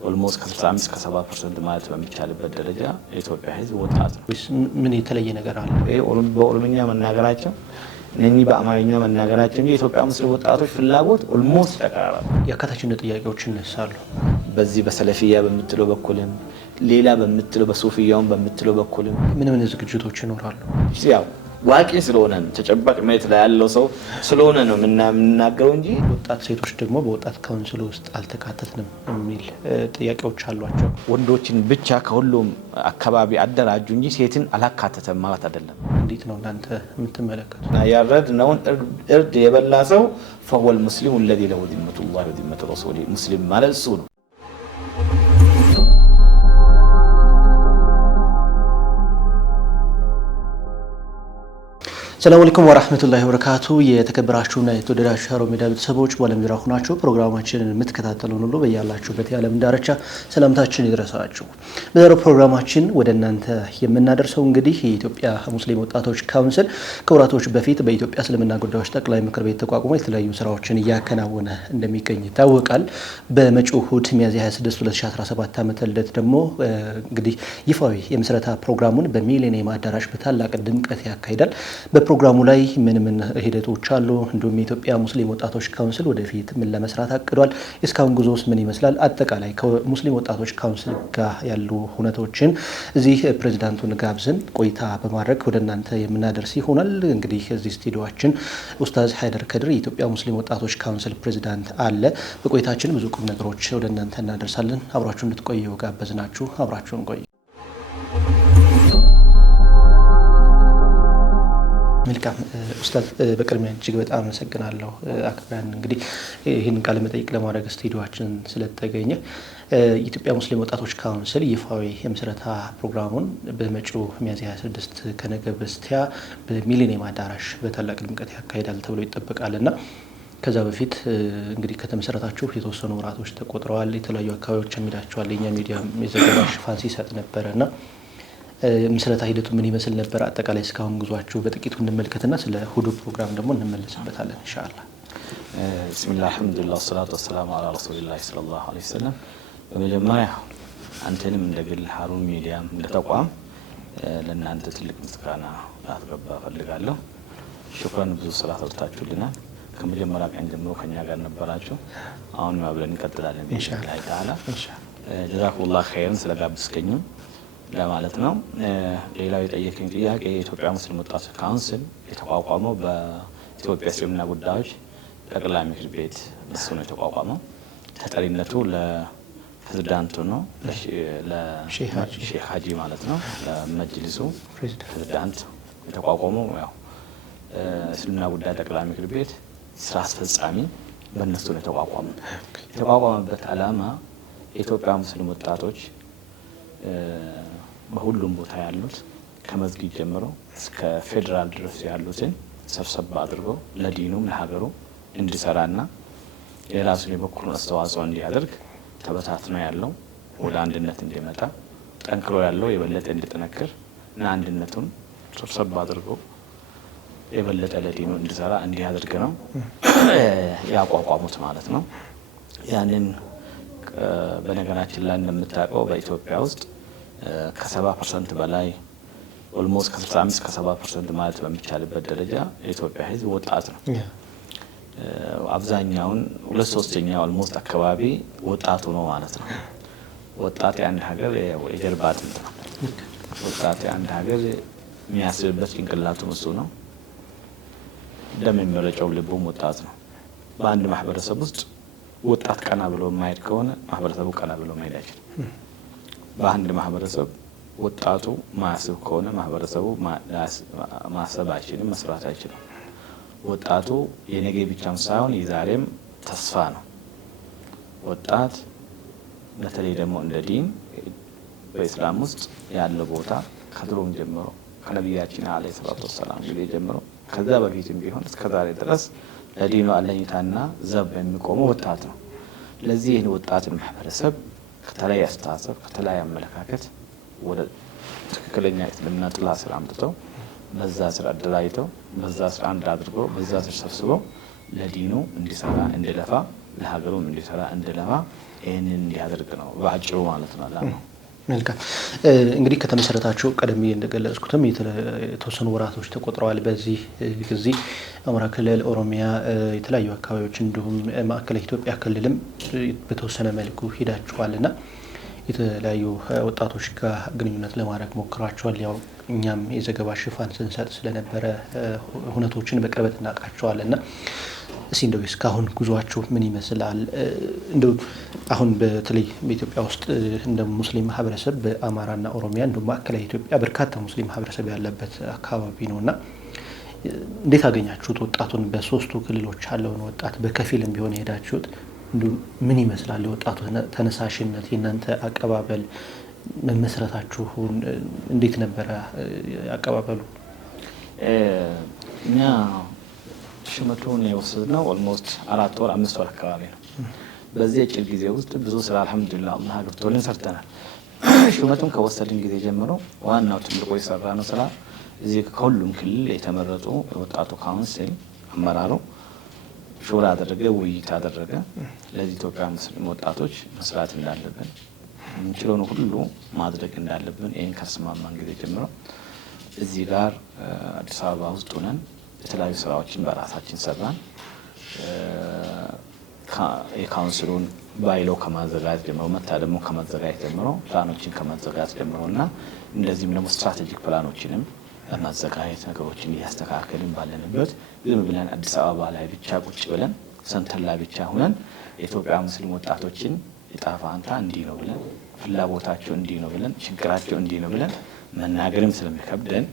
ኦልሞስት ከ65 እስከ 70% ማለት በሚቻልበት ደረጃ የኢትዮጵያ ህዝብ ወጣት ነው። ምን የተለየ ነገር አለ? በኦሮምኛ መናገራቸው እነኚህ በአማርኛ መናገራቸው እንጂ የኢትዮጵያ ሙስሊም ወጣቶች ፍላጎት ኦልሞስት ተቀራራቢ የአካታችነት ጥያቄዎች ይነሳሉ። በዚህ በሰለፊያ በምትለው በኩልም ሌላ በምትለው በሱፊያውን በምትለው በኩልም ምን ዝግጅቶች ይኖራሉ? ያው ዋቂ ስለሆነ ተጨባጭ መሬት ላይ ያለው ሰው ስለሆነ ነው የምናገረው እንጂ ወጣት ሴቶች ደግሞ በወጣት ካውንስል ውስጥ አልተካተትንም የሚል ጥያቄዎች አሏቸው። ወንዶችን ብቻ ከሁሉም አካባቢ አደራጁ እንጂ ሴትን አላካተተም ማለት አይደለም። እንዴት ነው እናንተ የምትመለከቱት? ያረድነውን እርድ የበላ ሰው فهو المسلم الذي له ذمة الله وذمة رسوله ሙስሊም ማለት እሱ ነው። ሰላም አለይኩም ወራህመቱላሂ ወበረካቱ። የተከበራችሁና የተወደዳችሁ ሀሩን ሚዲያ ቤተሰቦች በዓለም ዙሪያ ሆናችሁ ፕሮግራማችንን የምትከታተሉን ሁሉ በያላችሁበት የዓለም ዳርቻ ሰላምታችን ይድረሳችሁ። በዛሬው ፕሮግራማችን ወደ እናንተ የምናደርሰው እንግዲህ የኢትዮጵያ ሙስሊም ወጣቶች ካውንስል ከወራቶች በፊት በኢትዮጵያ እስልምና ጉዳዮች ጠቅላይ ምክር ቤት ተቋቁሞ የተለያዩ ስራዎችን እያከናወነ እንደሚገኝ ይታወቃል። በመጪው እሁድ ሚያዝያ 26 2017 ዓ.ም ደግሞ እንግዲህ ይፋዊ የምስረታ ፕሮግራሙን በሚሊኒየም አዳራሽ በታላቅ ድምቀት ያካሂዳል። ፕሮግራሙ ላይ ምን ሂደቶች አሉ? እንዲሁም የኢትዮጵያ ሙስሊም ወጣቶች ካውንስል ወደፊት ምን ለመስራት አቅዷል? እስካሁን ጉዞስ ምን ይመስላል? አጠቃላይ ከሙስሊም ወጣቶች ካውንስል ጋር ያሉ ሁነቶችን እዚህ ፕሬዝዳንቱን ጋብዘን ቆይታ በማድረግ ወደ እናንተ የምናደርስ ይሆናል። እንግዲህ እዚህ ስቱዲዮአችን ኡስታዝ ሃይደር ከድር የኢትዮጵያ ሙስሊም ወጣቶች ካውንስል ፕሬዝዳንት አለ። በቆይታችን ብዙ ቁም ነገሮች ወደ እናንተ እናደርሳለን። አብራችሁ እንድትቆዩ ጋበዝናችሁ። አብራችሁን ቆዩ። መልካም ኡስታዝ፣ በቅድሚያ እጅግ በጣም አመሰግናለሁ አክብረን እንግዲህ ይህን ቃለ መጠይቅ ለማድረግ ስቱዲዮአችን ስለተገኘ። የኢትዮጵያ ሙስሊም ወጣቶች ካውንስል ይፋዊ የምስረታ ፕሮግራሙን በመጪው ሚያዝያ 26 ከነገ በስቲያ በሚሊኒየም አዳራሽ በታላቅ ድምቀት ያካሂዳል ተብሎ ይጠበቃልና ከዛ በፊት እንግዲህ ከተመሰረታችሁ የተወሰኑ ወራቶች ተቆጥረዋል። የተለያዩ አካባቢዎች ሄዳችኋል። የኛ ሚዲያ የዘገባ ሽፋን ሲሰጥ ነበረና ምስረታ ሂደቱ ምን ይመስል ነበር? አጠቃላይ እስካሁን ጉዟችሁ በጥቂቱ እንመልከትና ስለ እሁዱ ፕሮግራም ደግሞ እንመለስበታለን ኢንሻአላህ። ቢስሚላህ አልሐምዱሊላህ ወሰላቱ ወሰላሙ ዐላ ረሱሊላህ ሰለላሁ ዐለይሂ ወሰለም። በመጀመሪያ አንተንም እንደግል ሀሩን ሚዲያም እንደተቋም ለእናንተ ትልቅ ምስጋና ላስገባ ፈልጋለሁ። ሹክራን፣ ብዙ ስራ ሰርታችሁልናል። ከመጀመሪያ ቀን ጀምሮ ከኛ ጋር ነበራችሁ። አሁንም አብረን እንቀጥላለን ኢንሻአላህ ተዓላ። ጀዛኩሙላህ ኸይረን ስለጋበዝከኝ ለማለት ነው። ሌላው የጠየቀኝ ጥያቄ የኢትዮጵያ ሙስሊም ወጣቶች ካውንስል የተቋቋመው በኢትዮጵያ እስልምና ጉዳዮች ጠቅላይ ምክር ቤት እሱ ነው የተቋቋመው። ተጠሪነቱ ለፕሬዝዳንቱ ነው፣ ለሼህ ሀጂ ማለት ነው፣ ለመጅሊሱ ፕሬዝዳንት የተቋቋመው። ያው እስልምና ጉዳይ ጠቅላይ ምክር ቤት ስራ አስፈጻሚ በእነሱ ነው የተቋቋመው። የተቋቋመበት ዓላማ የኢትዮጵያ ሙስሊም ወጣቶች በሁሉም ቦታ ያሉት ከመስጊድ ጀምሮ እስከ ፌዴራል ድረስ ያሉትን ሰብሰብ አድርጎ ለዲኑም ለሀገሩ እንዲሰራና የራሱን የበኩሉን አስተዋጽኦ እንዲያደርግ ተበታትኖ ያለው ወደ አንድነት እንዲመጣ ጠንክሮ ያለው የበለጠ እንዲጠነክር እና አንድነቱን ሰብሰብ አድርጎ የበለጠ ለዲኑ እንዲሰራ እንዲያደርግ ነው ያቋቋሙት ማለት ነው። ያንን በነገራችን ላይ እንደምታውቀው በኢትዮጵያ ውስጥ ከ70% በላይ ኦልሞስት ከ65 እስከ 70% ማለት በሚቻልበት ደረጃ የኢትዮጵያ ሕዝብ ወጣት ነው። አብዛኛውን 2/3 ኦልሞስት አካባቢ ወጣቱ ነው ማለት ነው። ወጣት የአንድ ሀገር የጀርባ አጥንት ነው። ወጣት የአንድ ሀገር የሚያስብበት ጭንቅላቱ እሱ ነው። እንደሚመረጨው ልቡም ወጣት ነው። በአንድ ማህበረሰብ ውስጥ ወጣት ቀና ብሎ ማሄድ ከሆነ ማህበረሰቡ ቀና ብሎ ማሄድ አይችልም። በአንድ ማህበረሰብ ወጣቱ ማያስብ ከሆነ ማህበረሰቡ ማሰብ አይችልም፣ መስራት አይችልም። ወጣቱ የነገ ብቻም ሳይሆን የዛሬም ተስፋ ነው። ወጣት በተለይ ደግሞ እንደ ዲን በኢስላም ውስጥ ያለው ቦታ ከድሮም ጀምሮ ከነቢያችን አለይሂ ሰላቱ ወሰላም ጊዜ ጀምሮ ከዛ በፊትም ቢሆን እስከዛሬ ድረስ ለዲኑ አለኝታና ዘብ የሚቆመው ወጣት ነው። ለዚህ ይህን ወጣትን ማህበረሰብ ከተለያየ አስተሳሰብ ከተለያየ አመለካከት ወደ ትክክለኛ እስልምና ጥላ ስር አምጥተው በዛ ስር አደራጅተው በዛ ስር አንድ አድርገው በዛ ስር ሰብስበው ለዲኑ እንዲሰራ እንዲለፋ ለሀገሩም እንዲሰራ እንዲለማ ይህንን እንዲያደርግ ነው በአጭሩ ማለት ነው አላማ። መልካም እንግዲህ ከተመሰረታቸው ቀደም እንደገለጽኩትም የተወሰኑ ወራቶች ተቆጥረዋል። በዚህ ጊዜ አማራ ክልል፣ ኦሮሚያ፣ የተለያዩ አካባቢዎች እንዲሁም ማዕከላዊ ኢትዮጵያ ክልልም በተወሰነ መልኩ ሄዳችኋልና የተለያዩ ወጣቶች ጋር ግንኙነት ለማድረግ ሞክራችኋል። ያው እኛም የዘገባ ሽፋን ስንሰጥ ስለነበረ ሁነቶችን በቅርበት እናውቃቸዋልና እስኪ እንደው እስካሁን ጉዟችሁ ምን ይመስላል? እንደው አሁን በተለይ በኢትዮጵያ ውስጥ እንደ ሙስሊም ማህበረሰብ በአማራና ኦሮሚያ እንደ ማዕከላዊ ኢትዮጵያ በርካታ ሙስሊም ማህበረሰብ ያለበት አካባቢ ነውና እንዴት አገኛችሁት? ወጣቱን በሶስቱ ክልሎች ያለውን ወጣት በከፊልም ቢሆን የሄዳችሁት እንደው ምን ይመስላል? ወጣቱ ተነሳሽነት፣ የእናንተ አቀባበል፣ መመስረታችሁ እንዴት ነበረ አቀባበሉ? እኛ ሽመቱን የወሰድነው ኦልሞስት 4 ወር 5 ወር አካባቢ ነው። በዚህ አጭር ጊዜ ውስጥ ብዙ ስራ አልሐምዱሊላህ አላህ አግርቶልን ሰርተናል። ሽመቱን ከወሰድን ጊዜ ጀምሮ ዋናው ትልቁ የሰራነው ስራ እዚህ ከሁሉም ክልል የተመረጡ የወጣቱ ካውንስል አመራሩ ሹራ አደረገ፣ ውይይት አደረገ። ለዚህ ኢትዮጵያ ሙስሊም ወጣቶች መስራት እንዳለብን እንችሎን ሁሉ ማድረግ እንዳለብን ይህን ከስማማን ጊዜ ጀምሮ እዚህ ጋር አዲስ አበባ ውስጥ ሆነን የተለያዩ ስራዎችን በራሳችን ሰራን። የካውንስሉን ባይሎ ከማዘጋጀት ጀምሮ መታ ደግሞ ከማዘጋጀት ጀምሮ ፕላኖችን ከማዘጋጀት ጀምሮ እና እንደዚህም ደግሞ ስትራቴጂክ ፕላኖችንም ለማዘጋጀት ነገሮችን እያስተካከልን ባለንበት ዝም ብለን አዲስ አበባ ላይ ብቻ ቁጭ ብለን ሰንተር ላይ ብቻ ሆነን የኢትዮጵያ ሙስሊም ወጣቶችን ዕጣ ፈንታ እንዲህ ነው ብለን ፍላጎታቸው እንዲህ ነው ብለን ችግራቸው እንዲህ ነው ብለን መናገርም ስለሚከብደን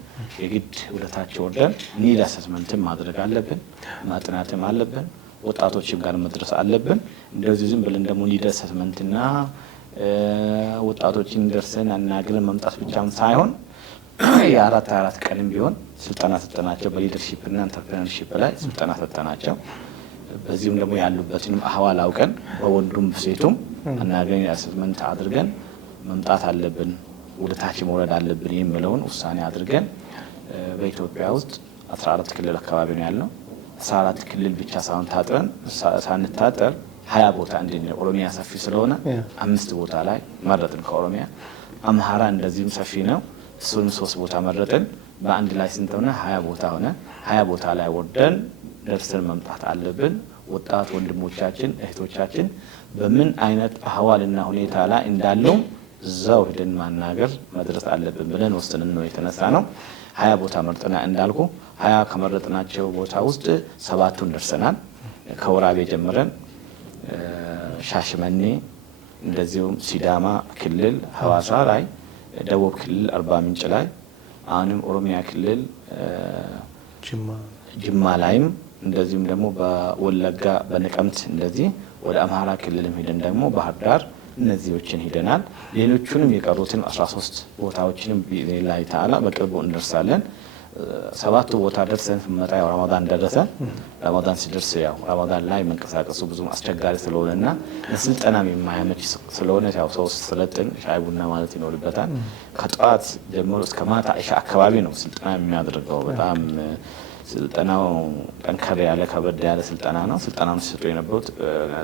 የግድ ወደታቸው ወርደን ኒድ አሰስመንትም ማድረግ አለብን፣ ማጥናትም አለብን፣ ወጣቶችም ጋር መድረስ አለብን። እንደዚህ ዝም ብለን ደግሞ ኒድ አሰስመንትና ወጣቶችን ደርሰን አናግረን መምጣት ብቻም ሳይሆን የ4 ቀንም ቢሆን ስልጠና ሰጠናቸው። በሊደርሺፕ እና ኢንተርፕረነርሺፕ ላይ ስልጠና ሰጠናቸው። በዚህም ደግሞ ያሉበትንም አህዋል አውቀን በወንዱም በሴቱም አናግረን አሰስመንት አድርገን መምጣት አለብን፣ ወደ ታች መውረድ አለብን የሚለውን ውሳኔ አድርገን በኢትዮጵያ ውስጥ 14 ክልል አካባቢ ነው ያለው። 14 ክልል ብቻ ሳንታጠር 20 ቦታ እንድንል ኦሮሚያ ሰፊ ስለሆነ 5 ቦታ ላይ መረጥን። ከኦሮሚያ አምሃራ እንደዚህም ሰፊ ነው፣ እሱን 3 ቦታ መረጥን። በአንድ ላይ ስንት ሆነ? 20 ቦታ ሆነ። 20 ቦታ ላይ ወርደን ደርሰን መምጣት አለብን። ወጣት ወንድሞቻችን እህቶቻችን በምን አይነት አህዋልና ሁኔታ ላይ እንዳለው እዛው ሄደን ማናገር መድረስ አለብን ብለን ወስነን ነው የተነሳ ነው። 20 ቦታ መርጠና እንዳልኩ 20 ከመረጥናቸው ቦታ ውስጥ 7ቱን ደርሰናል። ከወራቤ ጀምረን ሻሽመኔ፣ እንደዚሁም ሲዳማ ክልል ሐዋሳ ላይ፣ ደቡብ ክልል አርባ ምንጭ ላይ፣ አሁንም ኦሮሚያ ክልል ጅማ ላይም፣ እንደዚሁም ደግሞ በወለጋ በነቀምት፣ እንደዚህ ወደ አማራ ክልልም ሄደን ደግሞ ባህር ዳር እነዚህዎችን ሄደናል። ሌሎቹንም የቀሩትን 13 ቦታዎችንም ላይ ተዓላ በቅርቡ እንደርሳለን። 7ቱ ቦታ ደርሰን ስንመጣ ያው ረመዳን ደረሰ። ረመዳን ሲደርስ ያው ረመዳን ላይ መንቀሳቀሱ ብዙ አስቸጋሪ ስለሆነና ለስልጠናም የማያመች ስለሆነ ያው ሰው ስለጥን ሻይ ቡና ማለት ይኖርበታል። ከጠዋት ጀምሮ እስከ ማታ ኢሻ አካባቢ ነው ስልጠና የሚያደርገው። በጣም ስልጠናው ጠንከር ያለ ከበድ ያለ ስልጠና ነው። ስልጠናውን ሲሰጡ የነበሩት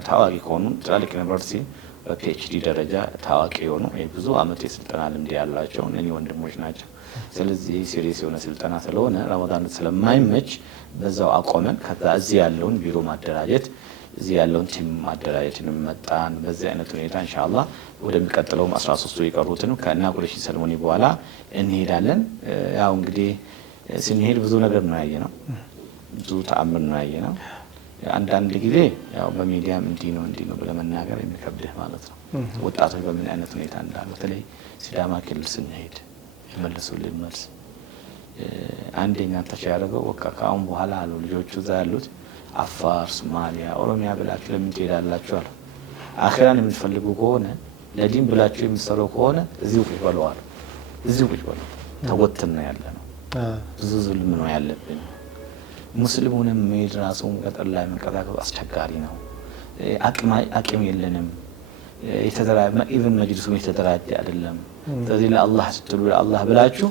ታዋቂ ከሆኑ ትላልቅ ዩኒቨርሲቲ በፒኤችዲ ደረጃ ታዋቂ የሆኑ ብዙ አመት የስልጠና ልምድ ያላቸው እኔ ወንድሞች ናቸው። ስለዚህ ሲሪየስ የሆነ ስልጠና ስለሆነ ረመዳን ስለማይመች በዛው አቆመን። ከዛ እዚህ ያለውን ቢሮ ማደራጀት፣ እዚህ ያለውን ቲም ማደራጀትንም መጣን። በዚህ አይነት ሁኔታ ኢንሻአላህ ወደሚቀጥለውም 13ቱ የቀሩትንም ከኢናጉሬሽን ሰርሞኒ በኋላ እንሄዳለን። ያው እንግዲህ ስንሄድ ብዙ ነገር ነው ያየነው፣ ብዙ ተአምር ነው ያየነው። አንዳንድ ጊዜ ያው በሚዲያም እንዲህ ነው ብለህ መናገር የሚከብድህ ማለት ነው። ወጣቶች በምን አይነት ሁኔታ እንዳሉ በተለይ ሲዳማ ክልል ስንሄድ የመለሱልን መልስ አንደኛ ተቻ ያደረገው በቃ ከአሁን በኋላ አሉ ልጆቹ እዛ ያሉት አፋር፣ ሶማሊያ፣ ኦሮሚያ ብላችሁ ለምን ትሄዳላችሁ አሉ። አኺራን የምትፈልጉ ከሆነ ለዲን ብላችሁ የምትሰሩ ከሆነ እዚሁ ቁጭ በሉ አሉ። እዚሁ ቁጭ በሉ። ተወጥተን ነው ያለ ነው። ብዙ ዙልም ነው ያለብን። ሙስሊሙንም መሄድ ራሱ ገጠር ላይ መንቀሳቀስ አስቸጋሪ ነው። አቅም የለንም። ኢቭን መጅልሱም የተደራጀ አይደለም። ስለዚህ ለአላህ ስትሉ ለአላህ ብላችሁ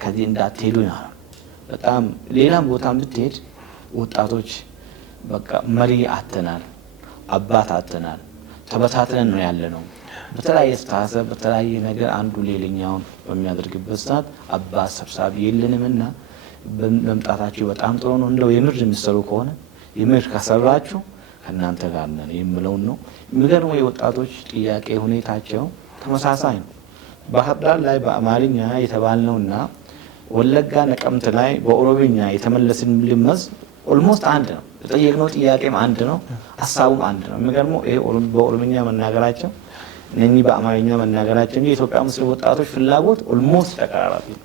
ከዚህ እንዳትሄዱ ነው። በጣም ሌላም ቦታም ብትሄድ ወጣቶች በቃ መሪ አተናል፣ አባት አጥተናል። ተበታትነን ነው ያለነው። በተለያየ አስተሳሰብ በተለያየ ነገር አንዱ ሌላኛውን በሚያደርግበት ሰዓት አባት ሰብሳቢ የለንምና በመምጣታችሁ በጣም ጥሩ ነው። እንደው የምር የሚሰሩ ከሆነ የምር ከሰራችሁ ከእናንተ ጋር ነን የምለውን ነው። የሚገርመው የወጣቶች ጥያቄ ሁኔታቸው ተመሳሳይ ነው። ባህር ዳር ላይ በአማርኛ የተባልነውና ወለጋ ነቀምት ላይ በኦሮምኛ የተመለስን ልመዝ ኦልሞስት አንድ ነው። የጠየቅነው ጥያቄም አንድ ነው፣ ሀሳቡም አንድ ነው። የሚገርመው ይሄ በኦሮምኛ መናገራቸው እነኚህ በአማርኛ መናገራቸው እንጂ የኢትዮጵያ ሙስሊም ወጣቶች ፍላጎት ኦልሞስት ተቀራራቢ ነው።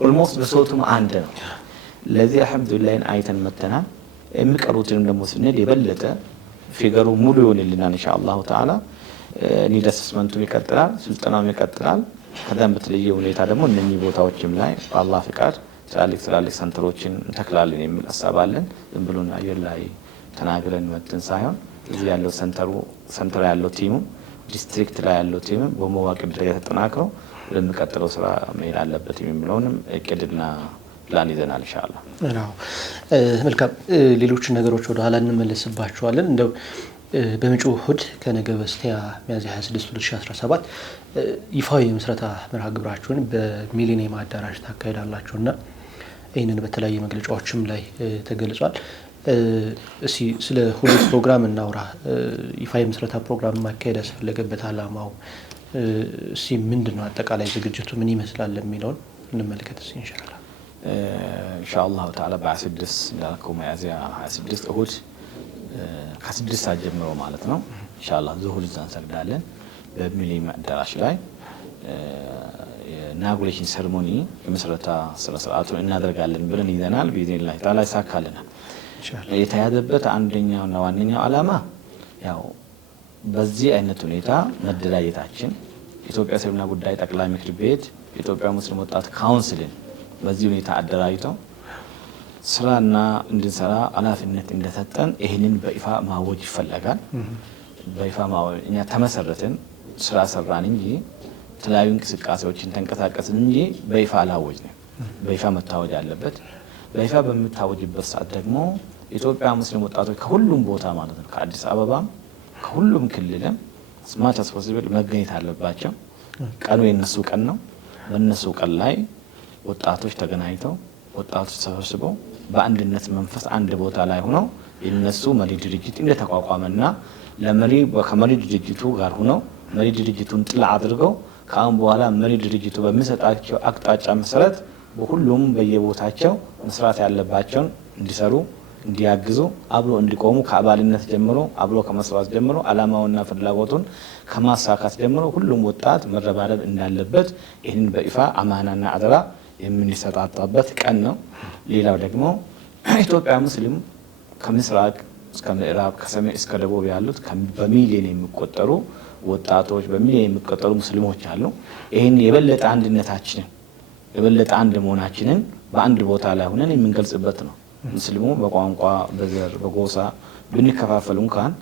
ኦልሞስት ብሶቱም አንድ ነው። ለዚህ አልሐምዱሊላህ አይተን መተናል። የሚቀሩትንም ደግሞ ስንሄድ የበለጠ ፊገሩ ሙሉ ይሆንልናል ኢንሻአላሁ ተዓላ። ኒድ አሰስመንቱም ይቀጥላል፣ ስልጠናውም ይቀጥላል። ከዛም በተለየ ሁኔታ ደግሞ እነኚህ ቦታዎችም ላይ በአላህ ፍቃድ ትላልቅ ሰንተሮችን እንተክላለን የሚል ሀሳብ አለን። ዝም ብሎ አየር ላይ ተናግረን መጥተን ሳይሆን እዚህ ያለው ሰንተር ያለው ቲሙ ዲስትሪክት ላይ ያለው ቲም በመዋቅር ደረጃ ተጠናክረው ለሚቀጥለው ስራ መሄድ አለበት የሚለውንም እቅድና ፕላን ይዘናል ኢንሻአላህ። አዎ መልካም። ሌሎች ነገሮች ወደ ኋላ እንመለስባቸዋለን። እንደው በመጪው እሁድ ከነገ በስቲያ ሚያዝያ 26 2017 ይፋዊ የምስረታ መርሃ ግብራችሁን በሚሊኒየም አዳራሽ ታካሂዳላችሁና ይህንን በተለያየ መግለጫዎችም ላይ ተገልጿል። እስቲ ስለ ሁለት ፕሮግራም እናውራ። ይፋዊ የምስረታ ፕሮግራም ማካሄድ ያስፈለገበት ዓላማው እስቲ ምንድነው? አጠቃላይ ዝግጅቱ ምን ይመስላል የሚለውን እንመልከት እስቲ ኢንሻአላህ ተዓላ በ26 እንዳልከው ሚያዝያ 26 እሁድ ከ6 ሰዓት ጀምሮ ማለት ነው ኢንሻአላህ ዙሁር እንሰግዳለን። በሚሊኒየም አዳራሽ ላይ የናጉሌሽን ሴሬሞኒ የምስረታ ስርዓቱን እናደርጋለን ብለን ይዘናል። ቢኢዝኒላህ ተዓላ ይሳካልናል። የተያዘበት አንደኛውና ዋነኛው ዓላማ ያው በዚህ አይነት ሁኔታ መደራጀታችን የኢትዮጵያ እስልምና ጉዳይ ጠቅላይ ምክር ቤት የኢትዮጵያ ሙስሊም ወጣት ካውንስልን በዚህ ሁኔታ አደራጅተው ስራና እንድንሰራ ኃላፊነት እንደሰጠን ይህንን በይፋ ማወጅ ይፈለጋል። በይፋ ማወጅ እኛ ተመሰረትን ስራ ሰራን እንጂ የተለያዩ እንቅስቃሴዎችን ተንቀሳቀስን እንጂ በይፋ አላወጅንም። በይፋ መታወጅ አለበት። በይፋ በሚታወጅበት ሰዓት ደግሞ የኢትዮጵያ ሙስሊም ወጣቶች ከሁሉም ቦታ ማለት ነው ከአዲስ አበባም ከሁሉም ክልልም ስማች አስፖሲብል መገኘት አለባቸው። ቀኑ የነሱ ቀን ነው። በእነሱ ቀን ላይ ወጣቶች ተገናኝተው ወጣቶች ተሰብስበው በአንድነት መንፈስ አንድ ቦታ ላይ ሆነው የነሱ መሪ ድርጅት እንደተቋቋመና ከመሪ ድርጅቱ ጋር ሆነው መሪ ድርጅቱን ጥላ አድርገው ከአሁን በኋላ መሪ ድርጅቱ በሚሰጣቸው አቅጣጫ መሰረት በሁሉም በየቦታቸው መስራት ያለባቸውን እንዲሰሩ እንዲያግዙ አብሮ እንዲቆሙ ከአባልነት ጀምሮ አብሮ ከመስራት ጀምሮ ዓላማውና ፍላጎቱን ከማሳካት ጀምሮ ሁሉም ወጣት መረባረብ እንዳለበት ይህንን በይፋ አማናና አደራ የምንሰጣጣበት ቀን ነው። ሌላው ደግሞ ኢትዮጵያ ሙስሊም ከምስራቅ እስከ ምዕራብ ከሰሜን እስከ ደቡብ ያሉት በሚሊዮን የሚቆጠሩ ወጣቶች በሚሊዮን የሚቆጠሩ ሙስሊሞች አሉ። ይህን የበለጠ አንድነታችንን የበለጠ አንድ መሆናችንን በአንድ ቦታ ላይ ሆነን የምንገልጽበት ነው። ሙስሊሙ በቋንቋ በዘር በጎሳ ብንከፋፈል እንኳን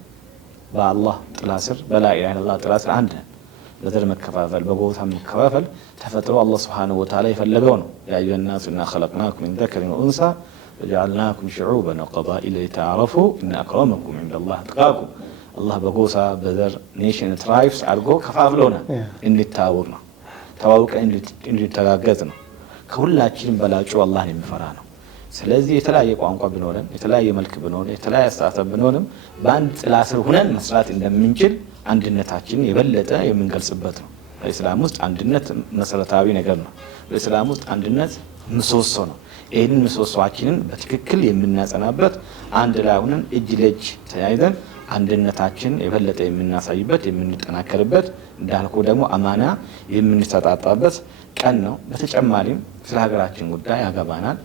በአላህ ጥላ ስር በላ ኢላሀ ኢለላህ ጥላ ስር አንድ ነን። በዘር መከፋፈል በጎሳ መከፋፈል ተፈጥሮ አላህ ሱብሓነሁ ወተዓላ የፈለገው ነው። ያ አዩሀ ናሱ ኢና ኸለቅናኩም ሚን ዘከሪን ወኡንሳ ወጀዐልናኩም ሹዑበን ወቀባኢለ ሊተዓረፉ ኢነ አክረመኩም ዒንደላሂ አትቃኩም። አላህ በጎሳ በዘር ኔሽን ትራይብስ አድርጎ ከፋፍሎናል። እንድታወቅ ነው፣ ተዋውቀን እንድተጋገዝ ነው። ከሁላችንም በላጩ አላህን የሚፈራ ነው። ስለዚህ የተለያየ ቋንቋ ቢኖረን የተለያየ መልክ ቢኖረን የተለያየ አስተሳሰብ ቢኖርም በአንድ ጥላ ስር ሆነን መስራት እንደምንችል አንድነታችንን የበለጠ የምንገልጽበት ነው። በእስላም ውስጥ አንድነት መሰረታዊ ነገር ነው። በእስላም ውስጥ አንድነት ምሰሶ ነው። ይህንን ምሰሶአችንን በትክክል የምናጸናበት አንድ ላይ ሆነን እጅ ለእጅ ተያይዘን አንድነታችንን የበለጠ የምናሳይበት የምንጠናከርበት እንዳልኩ ደግሞ አማና የምንሰጣጣበት ቀን ነው። በተጨማሪም ስለ ሀገራችን ጉዳይ ያገባናል።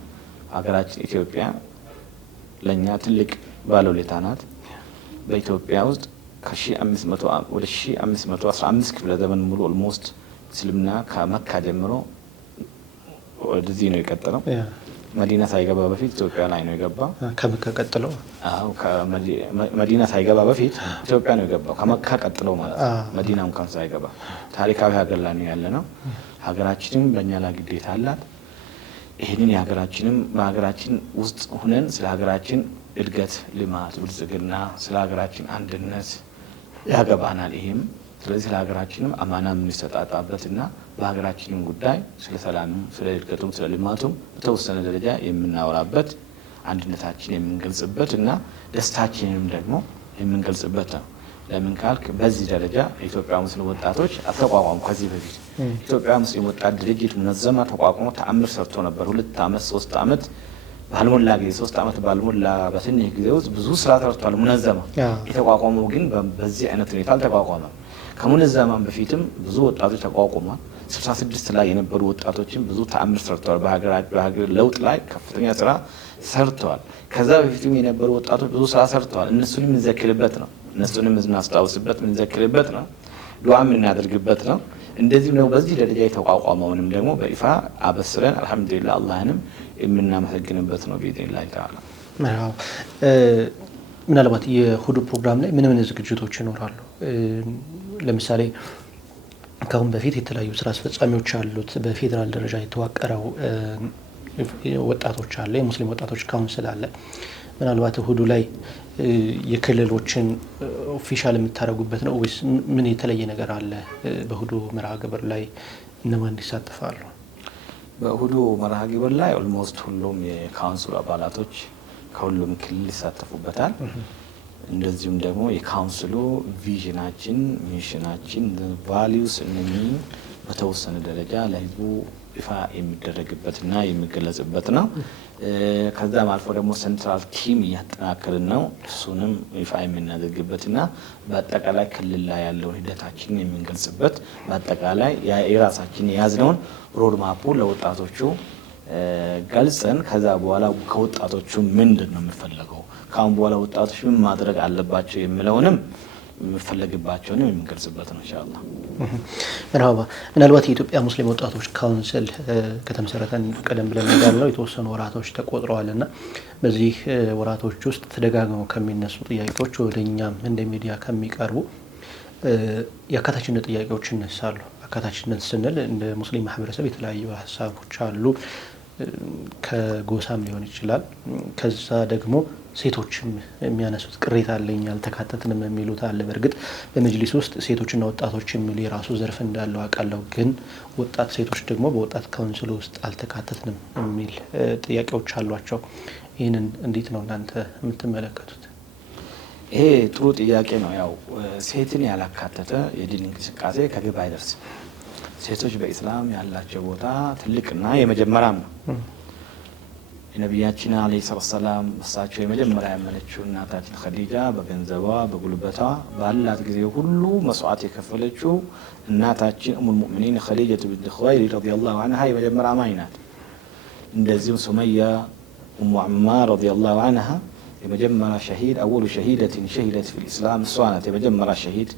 ሀገራችን ኢትዮጵያ ለኛ ትልቅ ባለውለታ ናት። በኢትዮጵያ ውስጥ ከ1500 ወደ 1515 ክፍለ ዘመን ሙሉ ኦልሞስት እስልምና ከመካ ጀምሮ ወደዚህ ነው የቀጠለው። መዲና ሳይገባ በፊት ኢትዮጵያ ላይ ነው የገባው። ከመካ ቀጥሎ መዲና ሳይገባ በፊት ኢትዮጵያ ነው የገባው። ከመካ ቀጥሎ ማለት ነው። መዲና እንኳን ሳይገባ ታሪካዊ ሀገር ላይ ነው ያለነው። ሀገራችንም በእኛ ላይ ግዴታ አላት። ይህንን የሀገራችንም በሀገራችን ውስጥ ሆነን ስለ ሀገራችን እድገት፣ ልማት፣ ብልጽግና ስለ ሀገራችን አንድነት ያገባናል። ይህም ስለዚህ ለሀገራችንም አማና የምንሰጣጣበትና በሀገራችንም ጉዳይ ስለ ሰላምም ስለ እድገቱም ስለ ልማቱም በተወሰነ ደረጃ የምናወራበት አንድነታችን የምንገልጽበት እና ደስታችንንም ደግሞ የምንገልጽበት ነው። ለምን ካልክ በዚህ ደረጃ የኢትዮጵያ ሙስሊም ወጣቶች አልተቋቋሙ። ከዚህ በፊት ኢትዮጵያ ሙስሊም ወጣት ድርጅት ሙነዘማ ተቋቁሞ ተአምር ሰርቶ ነበር። 2 ዓመት 3 ዓመት ባልሞላ ጊዜ 3 ዓመት ባልሞላ በትንሽ ጊዜ ውስጥ ብዙ ስራ ሰርቷል ሙነዘማ። የተቋቋመው ግን በዚህ አይነት ሁኔታ አልተቋቋመም። ከሙነዘማም በፊትም ብዙ ወጣቶች ተቋቁሟል። 66 ላይ የነበሩ ወጣቶችን ብዙ ተአምር ሰርተዋል። በሀገር ለውጥ ላይ ከፍተኛ ስራ ሰርተዋል። ከዛ በፊትም የነበሩ ወጣቶች ብዙ ስራ ሰርተዋል። እነሱንም እንዘክርበት ነው። እነሱንም እናስታውስበት የምንዘክርበት ነው። ዱዓ የምናደርግበት ነው። እንደዚህ ነው። በዚህ ደረጃ የተቋቋመውንም ደግሞ በይፋ አበስረን አልহামዱሊላህ አላህንም የምናመሰግንበት ነው ቢኢዝኒላህ ተዓላ። አዎ ምናልባት የእሁዱ ፕሮግራም ላይ ምን ዝግጅቶች ይኖራሉ? ለምሳሌ ከአሁን በፊት የተለያዩ ስራ አስፈጻሚዎች አሉት። በፌዴራል ደረጃ የተዋቀረው ወጣቶች አለ፣ የሙስሊም ወጣቶች ካውንስል አለ። ምናልባት እሁዱ ላይ የክልሎችን ኦፊሻል የምታደርጉበት ነው ወይስ ምን የተለየ ነገር አለ? በእሁዱ መርሃ ግብር ላይ እነማን ይሳተፋሉ? በእሁዱ መርሃ ግብር ላይ ኦልሞስት ሁሉም የካውንስሉ አባላቶች ከሁሉም ክልል ይሳተፉበታል። እንደዚሁም ደግሞ የካውንስሉ ቪዥናችን፣ ሚሽናችን፣ ቫልዩስ እነኚህ በተወሰነ ደረጃ ለህዝቡ ይፋ የሚደረግበትና የሚገለጽበት ነው። ከዛም አልፎ ደግሞ ሴንትራል ቲም እያጠናከርን ነው። እሱንም ይፋ የምናደርግበትና በአጠቃላይ ክልል ላይ ያለውን ሂደታችንን የምንገልጽበት በአጠቃላይ የራሳችን የያዝነውን ሮድማፑ ለወጣቶቹ ገልጸን ከዛ በኋላ ከወጣቶቹ ምንድን ነው የሚፈለገው ካሁን በኋላ ወጣቶች ምን ማድረግ አለባቸው የሚለውንም የሚፈለግባቸውን የምንገልጽበት ነው ኢንሻአላህ። መርሃባ። ምናልባት የኢትዮጵያ ሙስሊም ወጣቶች ካውንስል ከተመሰረተን ቀደም ብለን እንዳልነው የተወሰኑ ወራቶች ተቆጥረዋልና በዚህ ወራቶች ውስጥ ተደጋግመው ከሚነሱ ጥያቄዎች ወደኛም እንደ ሚዲያ ከሚቀርቡ የአካታችነት ጥያቄዎች ይነሳሉ። አካታችነት ስንል እንደ ሙስሊም ማህበረሰብ የተለያዩ ሀሳቦች አሉ። ከጎሳም ሊሆን ይችላል። ከዛ ደግሞ ሴቶችም የሚያነሱት ቅሬታ አለኝ አልተካተትንም የሚሉት አለ። በእርግጥ በመጅሊስ ውስጥ ሴቶችና ወጣቶች የሚል የራሱ ዘርፍ እንዳለው አውቃለሁ። ግን ወጣት ሴቶች ደግሞ በወጣት ካውንስል ውስጥ አልተካተትንም የሚል ጥያቄዎች አሏቸው። ይህንን እንዴት ነው እናንተ የምትመለከቱት? ይሄ ጥሩ ጥያቄ ነው። ያው ሴትን ያላካተተ የዲን እንቅስቃሴ ከግብ አይደርስም። ሴቶች በኢስላም ያላቸው ቦታ ትልቅና የመጀመሪያም ነው። የነቢያችን አለይሂ ሰላም እሳቸው የመጀመሪያ ያመነችው እናታችን ኸዲጃ በገንዘቧ በጉልበቷ ባላት ጊዜ ሁሉ መስዋዕት የከፈለችው እናታችን ኡሙል ሙእሚኒን ኸዲጃ ቢንት ኹወይሊድ ረዲየላሁ ዐንሃ የመጀመሪያ አማኝ ናት። እንደዚሁም ሱመያ ኡሙ ዐማር ረዲየላሁ ዐንሃ የመጀመሪያ ሸሂድ አወሉ ሸሂደትን ሸሂደት ፊል ኢስላም እሷ ናት የመጀመሪያ ሸሂድ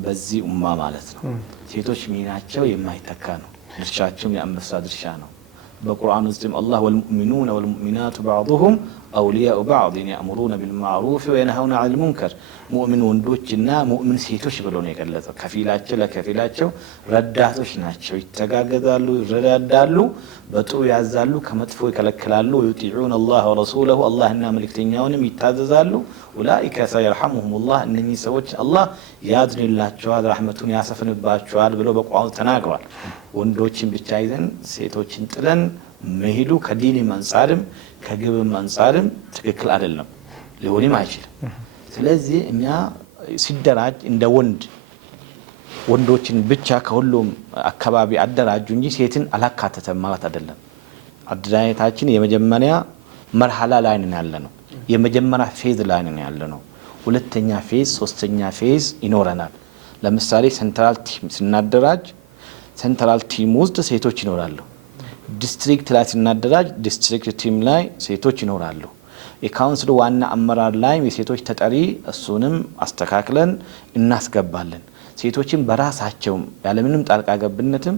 በዚህ ኡማ ማለት ነው። ሴቶች ሚናቸው የማይተካ ነው። ድርሻቸውም የአንበሳ ድርሻ ነው። በቁርአን ውስጥም አላህ ወልሙእሚኑነ ወልሙእሚናቱ ባዕዱሁም አውሊያኡ ባዕድን ያእሙሩነ ቢልማዕሩፍ ወየንሀውነ ዐኒል ሙንከር። ሙእሚን ወንዶችና ሙእሚን ሴቶች ብሎ ነው የገለጸው። ከፊላቸው ለከፊላቸው ረዳቶች ናቸው። ይተጋገዛሉ፣ ይረዳዳሉ፣ በጥሩ ያዛሉ፣ ከመጥፎ ይከለክላሉ። ወዩጢዑነ አላህ ወረሱለሁ አላህና መልእክተኛውንም ይታዘዛሉ። ኡላኢከ ሰየርሐሙሁሙላህ እነኚህ ሰዎች አላህ ያዝንላቸዋል፣ ረሕመቱን ያሰፍንባቸዋል ብሎ በቁርአን ተናግሯል። ወንዶችን ብቻ ይዘን ሴቶችን ጥለን መሄዱ ከዲንም አንጻርም ከግብም አንጻርም ትክክል አይደለም፣ ሊሆንም አይችልም። ስለዚህ እኛ ሲደራጅ እንደ ወንዶችን ብቻ ከሁሉም አካባቢ አደራጁ እንጂ ሴትን አላካተተም ማለት አይደለም። አደራጀታችን የመጀመሪያ መርሐላ ላይ ነን ያለነው። የመጀመሪያ ፌዝ ላይ ነን ያለነው። ሁለተኛ ፌዝ፣ ሶስተኛ ፌዝ ይኖረናል። ለምሳሌ ሴንትራል ቲም ስናደራጅ ሴንትራል ቲም ውስጥ ሴቶች ይኖራሉ። ዲስትሪክት ላይ ስናደራጅ ዲስትሪክት ቲም ላይ ሴቶች ይኖራሉ። የካውንስሉ ዋና አመራር ላይ የሴቶች ተጠሪ እሱንም አስተካክለን እናስገባለን። ሴቶችን በራሳቸው ያለምንም ጣልቃ ገብነትም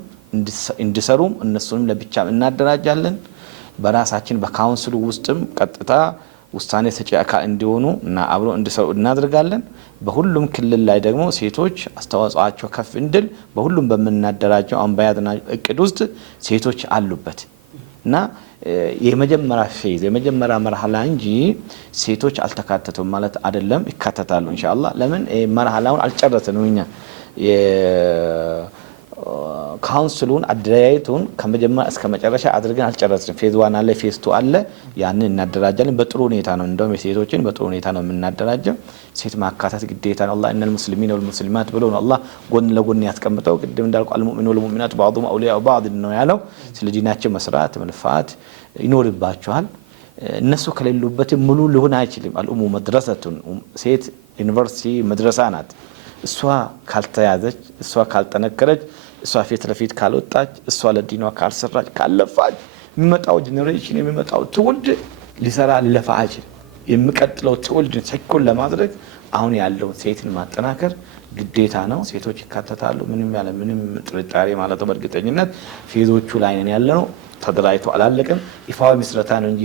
እንዲሰሩም እነሱንም ለብቻ እናደራጃለን። በራሳችን በካውንስሉ ውስጥም ቀጥታ ውሳኔ ሰጪ አካል እንዲሆኑ እና አብሮ እንዲሰሩ እናደርጋለን። በሁሉም ክልል ላይ ደግሞ ሴቶች አስተዋጽኦአቸው ከፍ እንድል በሁሉም በመናደራጀው አንባያትና እቅድ ውስጥ ሴቶች አሉበት እና የመጀመሪያ ፌዝ የመጀመሪያ መርሐላ እንጂ ሴቶች አልተካተቱም ማለት አይደለም። ይካተታሉ ኢንሻአላህ። ለምን መርሐላውን አልጨረስንም እኛ ካውንስሉን አደረጃጀቱን ከመጀመሪያ እስከ መጨረሻ አድርገን አልጨረስንም። ፌዝ 1 አለ፣ ፌዝ 2 አለ። ያንን እናደራጃለን። በጥሩ ሁኔታ ነው እንደውም የሴቶችን በጥሩ ሁኔታ ነው የምናደራጀው። ሴት ማካተት ግዴታ ነው። አላህ ኢነል ሙስሊሚነ ወልሙስሊማት ብሎ ነው አላህ ጎን ለጎን ያስቀምጠው። ቅድም እንዳልኩ አልሙእሚኑ ወልሙእሚናቱ ባዕዱሁም አውሊያኡ ባዕድ ነው ያለው። ስለ ዲናችን መስራት መልፋት ይኖርባቸዋል። እነሱ ከሌሉበት ሙሉ ሊሆን አይችልም። አልኡሙ መድረሰቱን ሴት ዩኒቨርሲቲ መድረሳ ናት። እሷ ካልተያዘች፣ እሷ ካልጠነከረች፣ እሷ ፊት ለፊት ካልወጣች፣ እሷ ለዲኗ ካልሰራች ካለፋች የሚመጣው ጄኔሬሽን የሚመጣው ትውልድ ሊሰራ ሊለፋ አይችልም። የሚቀጥለው ትውልድ ሴኩል ለማድረግ አሁን ያለውን ሴትን ማጠናከር ግዴታ ነው። ሴቶች ይካተታሉ ምንም ጥርጣሬ ማለት ነው። በእርግጠኝነት ፌዞቹ ላይ ነን ያለነው። ተደራጅቶ አላለቅም። ይፋዊ ምስረታ ነው እንጂ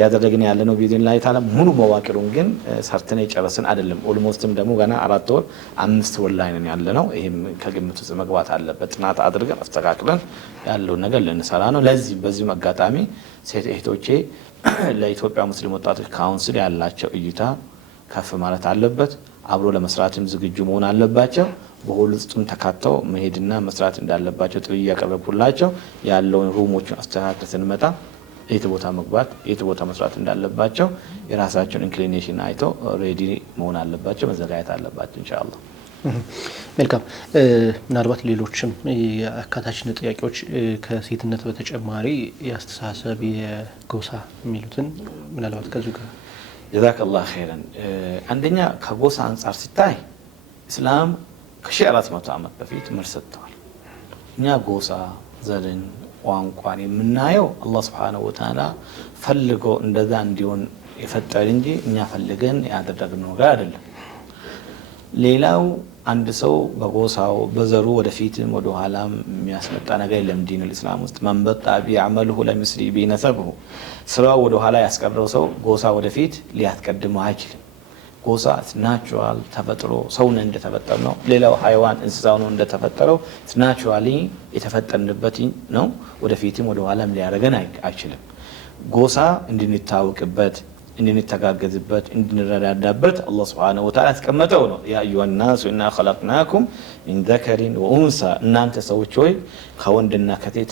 ያደረግን ያለነው ቢዝን ላይ ታላ ሙሉ መዋቅሩን ግን ሰርተን የጨረስን አይደለም። ኦልሞስትም ደግሞ ገና 4 ወር 5 ወር ላይ ነን ያለነው። ይሄም ከግምት ውስጥ መግባት አለበት። ጥናት አድርገን አስተካክለን ያለውን ነገር ልንሰራ ነው። በዚህም አጋጣሚ ሴት እህቶቼ ለኢትዮጵያ ሙስሊም ወጣቶች ካውንስል ያላቸው እይታ ከፍ ማለት አለበት። አብሮ ለመስራትም ዝግጁ መሆን አለባቸው። በሁሉም ተካተው መሄድና መስራት እንዳለባቸው ጥሪ ያቀረብኩላቸው ያለውን ሩሞችን አስተካክለን ስንመጣ የት ቦታ መግባት የት ቦታ መስራት እንዳለባቸው የራሳቸውን ኢንክሊኔሽን አይተው ሬዲ መሆን አለባቸው፣ መዘጋጀት አለባቸው ኢንሻአላህ። መልካም። ምናልባት ሌሎችም የአካታችነት ጥያቄዎች ከሴትነት በተጨማሪ የአስተሳሰብ የጎሳ የሚሉትን ምናልባት ከዚሁ ጋር ጀዛከላህ ኸይረን። አንደኛ ከጎሳ አንጻር ሲታይ እስላም ከ1400 ዓመት በፊት መልስ ሰጥቷል። እኛ ጎሳ ዘርን ቋንቋን የምናየው አላህ Subhanahu Wa Ta'ala ፈልጎ እንደዛ እንዲሆን የፈጠረ እንጂ እኛ ፈልገን ያደረግነው ነገር አይደለም። ሌላው አንድ ሰው በጎሳው በዘሩ ወደፊትም ወደ ኋላም የሚያስመጣ ነገር የለም። ዲኑል እስላም ውስጥ መንበጣ ቢዐመልሁ ለምስሪ ቢነሰብሁ ስራው ወደ ኋላ ያስቀረው ሰው ጎሳ ወደፊት ሊያስቀድመው አይችልም። ጎሳ ናቹራል ተፈጥሮ ሰው ነው እንደተፈጠረ ነው። ሌላው ሃይዋን እንስሳው ነው እንደተፈጠረው ናቹራሊ የተፈጠርንበት ነው። ወደፊትም ወደ ኋላም ሊያረገን አይችልም። ጎሳ እንድንታወቅበት እንድንተጋገዝበት እንድንረዳዳበት አላህ Subhanahu Wa Ta'ala ያስቀመጠው ነው። ያ አዩሃ ናሱ ኢና ኸለቅናኩም ሚን ዘከሪን ወኡንሳ እናንተ ሰዎች ሆይ ከወንድና ከሴት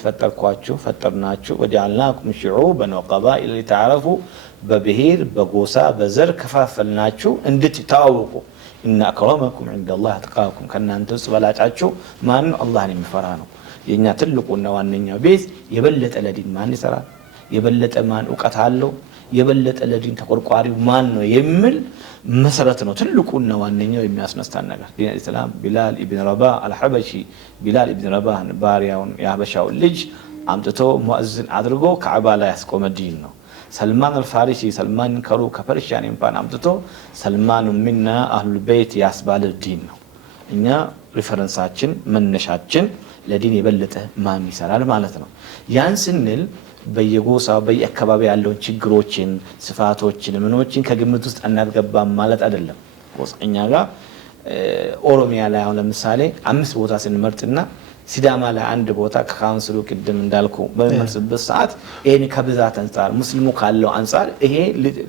ፈጠርናችሁ ወጀዐልናኩም ሹዑበን ወቀባኢለ ሊተዓረፉ በብሔር በጎሳ በዘር ከፋፈልናችሁ እንድትታወቁ ኢነ አክረመኩም ዒንደላሂ አትቃኩም ከእናንተ ውስጥ በላጫችሁ ማን ነው? አላህን የሚፈራ ነው። የኛ ትልቁና ዋነኛው ቤዝ የበለጠ ለዲን ማን ይሰራል፣ የበለጠ ማን እውቀት አለው፣ የበለጠ ለዲን ተቆርቋሪው ማን ነው የሚል መሰረት ነው። ትልቁና ዋነኛው የሚያስነሳን ነገር ዲን ኢስላም ቢላል ኢብኑ ረባህ አልሐበሺ ቢላል ኢብኑ ረባህ ባሪያውን የሐበሻው ልጅ አምጥቶ ሙአዝን አድርጎ ከዓባ ላይ ያስቆመ ዲን ነው። ሰልማን አልፋሪሲ ሰልማን ከፐርሺያን እንኳን አምጥቶ ሰልማኑ ሚና አህሉል ቤት ያስባለ ዲን ነው። እኛ ሪፈረንሳችን መነሻችን ለዲን የበለጠ ማን ይሰራል ማለት ነው። ያን ስንል በየጎሳው በየአካባቢ ያለውን ችግሮችን ስፋቶችን ምኖችን ከግምት ውስጥ እናስገባም ማለት አይደለም። እኛ ጋር ኦሮሚያ ላይ አሁን ለምሳሌ 5 ቦታ ስንመርጥና ሲዳማ ላይ አንድ ቦታ ከካውንስሉ ቅድም እንዳልኩ በመልስበት ሰዓት ይሄን ከብዛት አንፃር ሙስሊሙ ካለው አንፃር ይሄ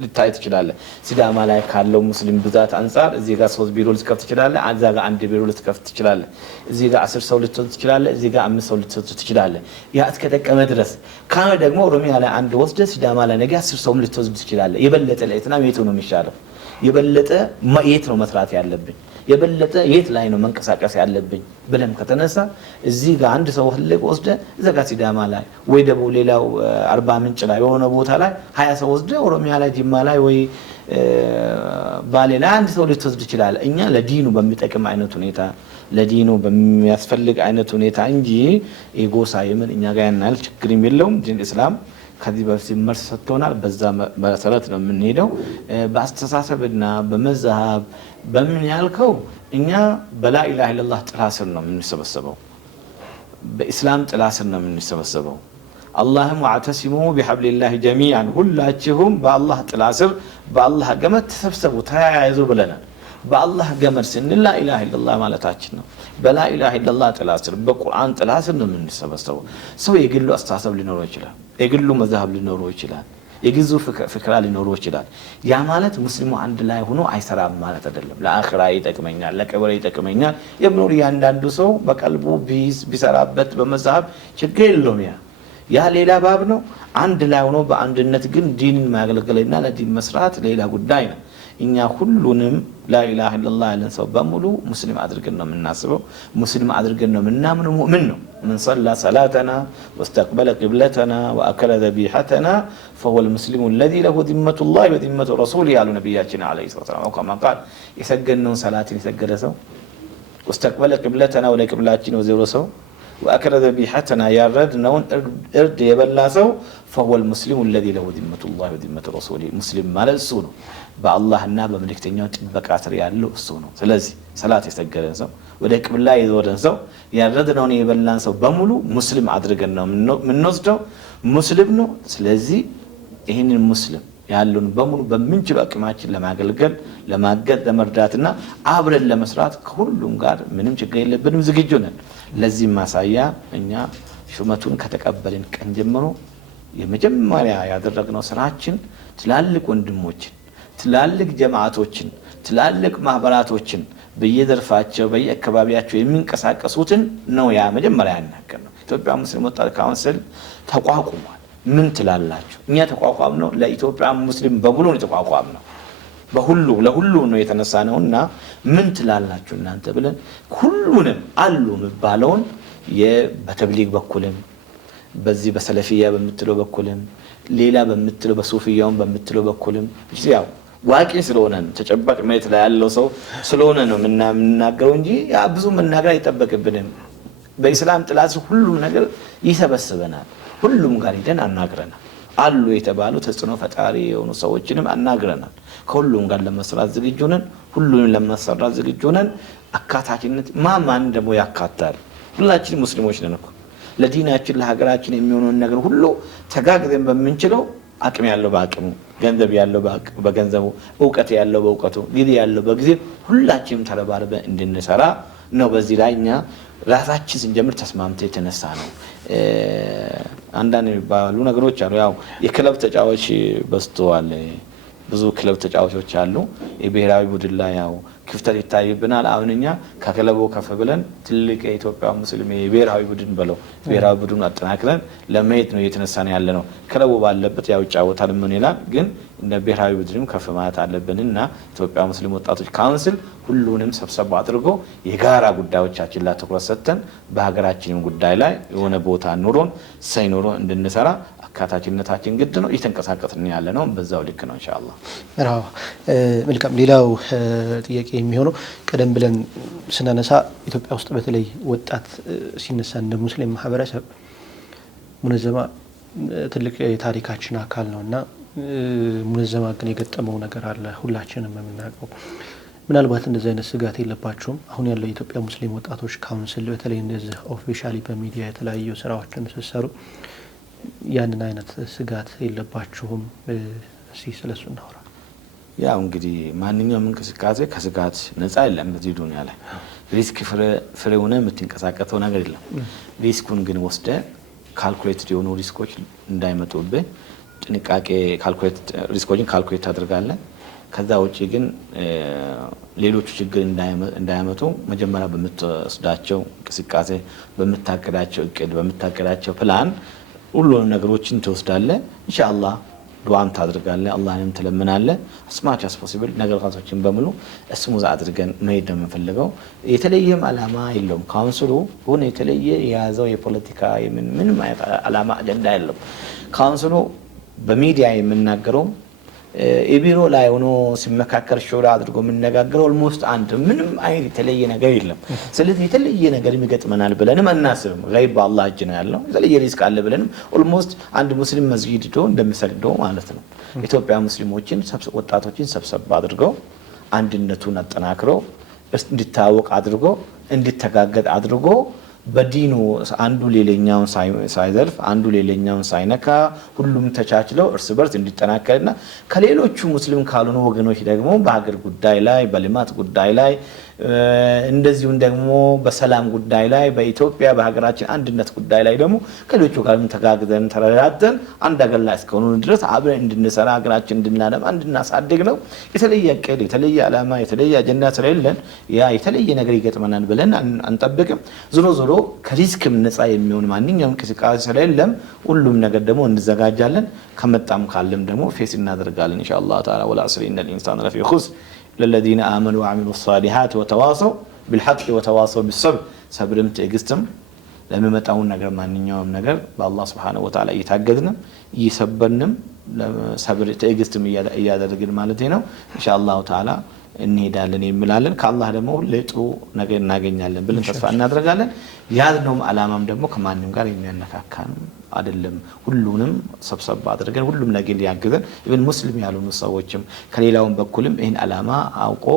ልታይ ትችላል። ሲዳማ ላይ ካለው ሙስሊም ብዛት አንፃር እዚህ ጋር 3 ቢሮ ልትከፍት ትችላለህ፣ እዛ ጋር 1 ቢሮ ልትከፍት ትችላለህ፣ እዚህ ጋር 10 ሰው ልትወስድ ትችላለህ፣ እዚህ ጋር 5 ሰው ልትወስድ ትችላለህ። ያ እስከተቀመ ድረስ ካለ ደግሞ ኦሮሚያ ላይ አንድ ወስደ ሲዳማ ላይ ነገ 10 ሰው ልትወስድ ትችላለህ። የበለጠ ለእትና የቱ ነው የሚሻለው? የበለጠ የት ነው መስራት ያለብኝ? የበለጠ የት ላይ ነው መንቀሳቀስ ያለብኝ ብለም ከተነሳ እዚህ ጋር አንድ ሰው ህልቅ ወስደ እዛ ጋር ሲዳማ ላይ ወይ ደግሞ ሌላው 40 ምንጭ ላይ የሆነ ቦታ ላይ 20 ሰው ወስደ ኦሮሚያ ላይ ጅማ ላይ ወይ ባሌ ላይ አንድ ሰው ልትወስድ ይችላል። እኛ ለዲኑ በሚጠቅም አይነት ሁኔታ ለዲኑ በሚያስፈልግ አይነት ሁኔታ እንጂ የጎሳ የምን እኛ ጋር ያናል ችግር የለውም። ዲን እስላም ከዚህ በፊት መልስ ሰጥቶናል። በዛ መሰረት ነው የምንሄደው። በአስተሳሰብና በመዝሃብ በምን ያልከው እኛ በላ ኢላሃ ኢላላህ ጥላ ስር ነው የምንሰበሰበው፣ በእስላም ጥላ ስር ነው የምንሰበሰበው። አላህም ወአተሲሙ ቢሐብሊላሂ ጀሚዓን ሁላችሁም በአላህ ጥላ ስር በአላህ ገመድ ተሰብሰቡ ተያያዙ ብለናል። በአላህ ገመድ ስንል ላ ኢላሃ ኢላላህ ማለታችን ነው። በላ ኢላሃ ኢላላህ ጥላ ስር በቁርአን ጥላ ስር ነው የምንሰበሰበው። ሰው የግሉ አስተሳሰብ ሊኖረው ይችላል፣ የግሉ መዛሀብ ሊኖረው ይችላል፣ የግዙ ፍክራ ሊኖረው ይችላል። ያ ማለት ሙስሊሙ አንድ ላይ ሆኖ አይሰራም ማለት አይደለም። ለአኺራ ይጠቅመኛል፣ ለቀብር ይጠቅመኛል የሚኖር እያንዳንዱ ሰው በቀልቡ ቢሰራበት በመዛሀብ ችግር የለውም። ያ ሌላ ባብ ነው። አንድ ላይ ሆኖ በአንድነት ግን ዲንን ማገልገልና ለዲን መስራት ሌላ ጉዳይ ነው። እኛ ሁሉንም ላኢላሃ ኢላላህ ያለን ሰው በሙሉ ሙስሊም አድርገን ነው የምናስበው፣ ሙስሊም አድርገን ነው የምናምነው። ሙእምን ነው። من صلى صلاتنا واستقبل قبلتنا وأكل ذبيحتنا فهو المسلم الذي له ذمة الله وذمة رسوله على نبينا عليه الصلاة والسلام. وكما قال يسجدون صلاة يسجد سو واستقبل قبلتنا ولا قبلاتنا وزير سو وأكل ذبيحتنا يا رد نون إرد يبلا سو فهو المسلم الذي له ذمة الله وذمة رسوله. مسلم ما للسونه بالله الناب ملكتنيون تبقى تريالو السونه. سلازي صلاة يسجد سو ولا قبلا يزورن سو يا رد نون يبلا سو بمولو مسلم أدرجنا من نصده مسلم نو. سلازي ይህን ሙስሊም ያሉን በሙሉ በምንችል አቅማችን ለማገልገል ለማገዝ ለመርዳትና አብረን ለመስራት ከሁሉም ጋር ምንም ችግር የለብንም፣ ዝግጁ ነን። ለዚህ ማሳያ እኛ ሹመቱን ከተቀበልን ቀን ጀምሮ የመጀመሪያ ያደረግነው ስራችን ትላልቅ ወንድሞችን፣ ትላልቅ ጀማዓቶችን፣ ትላልቅ ማህበራቶችን በየዘርፋቸው በየአካባቢያቸው የሚንቀሳቀሱትን ነው ያ መጀመሪያ ያናገርነው። ኢትዮጵያ ሙስሊም ወጣት ካውንስል ተቋቁሟል። ምን ትላላችሁ? እኛ ተቋቋም ነው ለኢትዮጵያ ሙስሊም በሙሉ ነው ተቋቋም ነው፣ በሁሉ ለሁሉ ነው የተነሳ ነውና ምን ትላላችሁ እናንተ ብለን ሁሉንም አሉ መባለውን በተብሊግ በኩልም በዚህ በሰለፊያ በመትለው በኩልም ሌላ በመትለው በሱፊያውን በመትለው በኩልም ያው ዋቂ ስለሆነ ተጨባጭ መሬት ላይ ያለው ሰው ስለሆነ ነው የምናገረው እንጂ ያ ብዙ መናገር አይጠበቅብንም። በእስላም ጥላት ሁሉም ነገር ይሰበስበናል። ሁሉም ጋር ሄደን አናግረናል። አሉ የተባሉ ተጽዕኖ ፈጣሪ የሆኑ ሰዎችንም አናግረናል። ከሁሉም ጋር ለመስራት ዝግጁ ነን። ሁሉንም ለመስራት ዝግጁ ነን። አካታችነት ማን ደግሞ ያካታል? ሁላችን ሙስሊሞች ነን እኮ ለዲናችን ለሀገራችን የሚሆነውን ነገር ሁሉ ተጋግዘን በመንችለው አቅም ያለው በአቅሙ፣ ገንዘብ ያለው በገንዘቡ፣ ዕውቀት ያለው በዕውቀቱ፣ ጊዜ ያለው በጊዜ ሁላችንም ተረባርበን እንድንሰራ ነው። በዚህ ላይ እኛ ራሳችን ስንጀምር ተስማምተን የተነሳ ነው። አንዳንድ የሚባሉ ነገሮች አሉ። ያው የክለብ ተጫዋች በዝተዋል። ብዙ ክለብ ተጫዋቾች አሉ። የብሔራዊ ቡድን ላይ ያው ክፍተት ይታይብናል። አሁን እኛ ከክለቡ ከፍ ብለን ትልቅ የኢትዮጵያ ሙስሊም የብሔራዊ ቡድን ብለው ብሔራዊ ቡድን አጠናክረን ለመሄድ ነው እየተነሳን ያለ ነው። ክለቡ ባለበት ያው ጫወታል ምን ይላል፣ ግን እንደ ብሔራዊ ቡድንም ከፍ ማለት አለብንና ኢትዮጵያ ሙስሊም ወጣቶች ካውንስል ሁሉንም ሰብሰብ አድርጎ የጋራ ጉዳዮቻችን ላይ ትኩረት ሰጥተን በሀገራችንም ጉዳይ ላይ የሆነ ቦታ ኑሮን ሳይኖር እንድንሰራ አካታችነታችን ግድ ነው። እየተንቀሳቀስን ያለ ነው። በዛው ልክ ነው ኢንሻአላህ። አዎ መልካም። ሌላው ጥያቄ የሚሆነው ቀደም ብለን ስናነሳ ኢትዮጵያ ውስጥ በተለይ ወጣት ሲነሳ እንደ ሙስሊም ማህበረሰብ ሙነዘማ ትልቅ የታሪካችን አካል ነውና ሙነዘማ ግን የገጠመው ነገር አለ ሁላችንም የምናውቀው። ምናልባት እንደዚህ አይነት ስጋት የለባችሁም? አሁን ያለው የኢትዮጵያ ሙስሊም ወጣቶች ካውንስል በተለይ እንደዚህ ኦፊሻሊ በሚዲያ የተለያዩ ስራዎችን ሲሰሩ ያንን አይነት ስጋት የለባችሁም? እስኪ ስለሱ እናውራ። ያው እንግዲህ ማንኛውም እንቅስቃሴ ከስጋት ነፃ የለም በዚህ ዱንያ ላይ። ሪስክ ፍሬ ሆነ የምትንቀሳቀሰው ነገር የለም። ሪስኩን ግን ወስደ ካልኩሌትድ የሆኑ ሪስኮች እንዳይመጡብህ ጥንቃቄ ሪስኮችን ካልኩሌት ታደርጋለህ። ከዛ ውጪ ግን ሌሎቹ ችግር እንዳያመጡ መጀመሪያ በምትወስዳቸው እንቅስቃሴ፣ በምታቀዳቸው እቅድ፣ በምታቀዳቸው ፕላን ሁሉንም ነገሮችን ትወስዳለህ። ኢንሻአላህ ዱዓም ታደርጋለህ፣ አላህንም ትለምናለህ። አስማች አስፖሲብል ነገራቶችን በሙሉ እስሙዝ አድርገን መሄድ ነው የምንፈልገው። የተለየም አላማ የለውም ካውንስሉ። ሆነ የተለየ የያዘው የፖለቲካ ምንም አይነት አላማ አጀንዳ የለውም ካውንስሉ። በሚዲያ የምናገረው የቢሮ ላይ ሆኖ ሲመካከር ሹራ አድርጎ የምንነጋገረው ኦልሞስት አንድ ምንም አይነት የተለየ ነገር የለም። ስለዚህ የተለየ ነገር የሚገጥመናል ብለንም አናስብም። ገይብ በአላህ እጅ ነው ያለው። የተለየ ሪስክ አለ ብለንም ኦልሞስት አንድ ሙስሊም መስጊድ ሄዶ እንደሚሰግደው ማለት ነው ኢትዮጵያ ሙስሊሞችን ወጣቶችን ሰብሰብ አድርገው አንድነቱን አጠናክረው እንዲታወቅ አድርጎ እንዲተጋገጥ አድርጎ በዲኑ አንዱ ሌላኛውን ሳይዘልፍ አንዱ ሌላኛውን ሳይነካ ሁሉም ተቻችለው እርስ በርስ እንዲጠናከርና ከሌሎቹ ሙስሊም ካልሆኑ ወገኖች ደግሞ በሀገር ጉዳይ ላይ በልማት ጉዳይ ላይ እንደዚሁም ደግሞ በሰላም ጉዳይ ላይ በኢትዮጵያ በሀገራችን አንድነት ጉዳይ ላይ ደግሞ ከሌሎቹ ጋር ተጋግዘን ተረዳድተን አንድ ሀገር ላይ እስከሆኑ ድረስ አብረን እንድንሰራ ሀገራችን እንድናለማ እንድናሳድግ ነው። የተለየ እቅድ የተለየ ዓላማ የተለየ አጀንዳ ስለሌለን ያ የተለየ ነገር ይገጥመናል ብለን አንጠብቅም። ዞሮ ዞሮ ከሪስክም ነፃ የሚሆን ማንኛውም እንቅስቃሴ ስለሌለም ሁሉም ነገር ደግሞ እንዘጋጃለን። ከመጣም ካለም ደግሞ ፌስ እናደርጋለን ኢንሻአላህ ተዓላ። ወልዐስሪ ኢነል ኢንሳነ ለፊ ኹስር ለለዚነ አመኑ ወዐሚሉ ሷሊሓት ወተዋሰው ቢልሐቅ ወተዋሰው ቢሰብር። ሰብርም ትዕግስትም ለሚመጣውን ነገር ማንኛውም ነገር በአላህ ሱብሓነሁ ወተዓላ እየታገዝንም እየሰበርንም ሰብር ትዕግስትም እያደረግን ማለት ነው ኢንሻአላህ ተዓላ እንሄዳለን የሚላለን። ከአላህ ደግሞ ሁሌ ጥሩ ነገር እናገኛለን ብለን ተስፋ እናደርጋለን። ያዝነውም ዓላማም ደግሞ ከማንም ጋር የሚያነካካን አይደለም። ሁሉንም ሰብሰብ አድርገን ሁሉም ነገር ሊያግዘን ኢብን ሙስሊም ያልሆኑ ሰዎችም ከሌላውም በኩልም ይህን ዓላማ አውቆ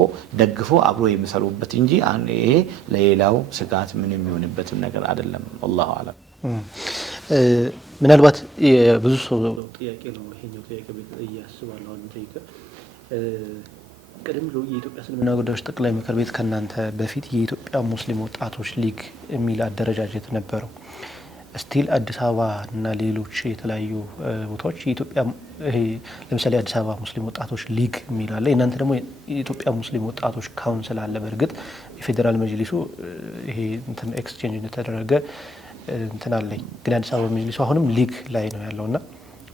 ደግፎ አብሮ የሚሰሩበት እንጂ ይሄ ለሌላው ስጋት ምን የሚሆንበትም ነገር አይደለም። ወላሁ አለም። ምናልባት ብዙ ሰው ጥያቄ ነው ይሄኛው ጥያቄ እያስባለሁ አንተ ቀደም ብሎ የኢትዮጵያ እስልምና ጉዳዮች ጠቅላይ ምክር ቤት ከናንተ በፊት የኢትዮጵያ ሙስሊም ወጣቶች ሊግ የሚል አደረጃጀት ነበረው። ስቲል አዲስ አበባ እና ሌሎች የተለያዩ ቦታዎች የኢትዮጵያ ለምሳሌ አዲስ አበባ ሙስሊም ወጣቶች ሊግ የሚል አለ። እናንተ ደግሞ የኢትዮጵያ ሙስሊም ወጣቶች ካውንስል አለ። በእርግጥ የፌዴራል መጅሊሱ ይሄ እንትን ኤክስቼንጅ እንደተደረገ እንትን አለኝ፣ ግን አዲስ አበባ መጅሊሱ አሁንም ሊግ ላይ ነው ያለውና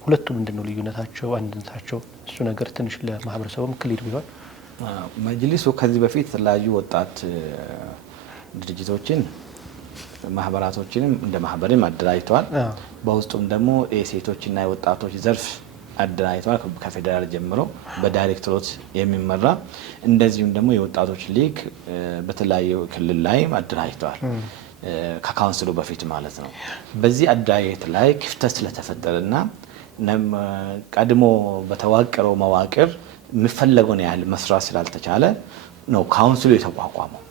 ሁለቱ ምንድነው ልዩነታቸው አንድነታቸው? እሱ ነገር ትንሽ ለማህበረሰቡም ክሊር ቢሆን። መጅሊሱ ከዚህ በፊት የተለያዩ ወጣት ድርጅቶችን ማህበራቶችንም እንደ ማህበርም አደራጅተዋል። በውስጡም ደግሞ የሴቶችና የወጣቶች ዘርፍ አደራጅተዋል። ከፌዴራል ጀምሮ በዳይሬክተሮች የሚመራ እንደዚሁም ደግሞ የወጣቶች ሊግ በተለያዩ ክልል ላይ አደራጅተዋል። ከካውንስሉ በፊት ማለት ነው። በዚህ አደራጀት ላይ ክፍተት ስለተፈጠረና ቀድሞ በተዋቀረው መዋቅር የሚፈለገውን ያህል መስራት ስላልተቻለ ነው ካውንስሉ የተቋቋመው።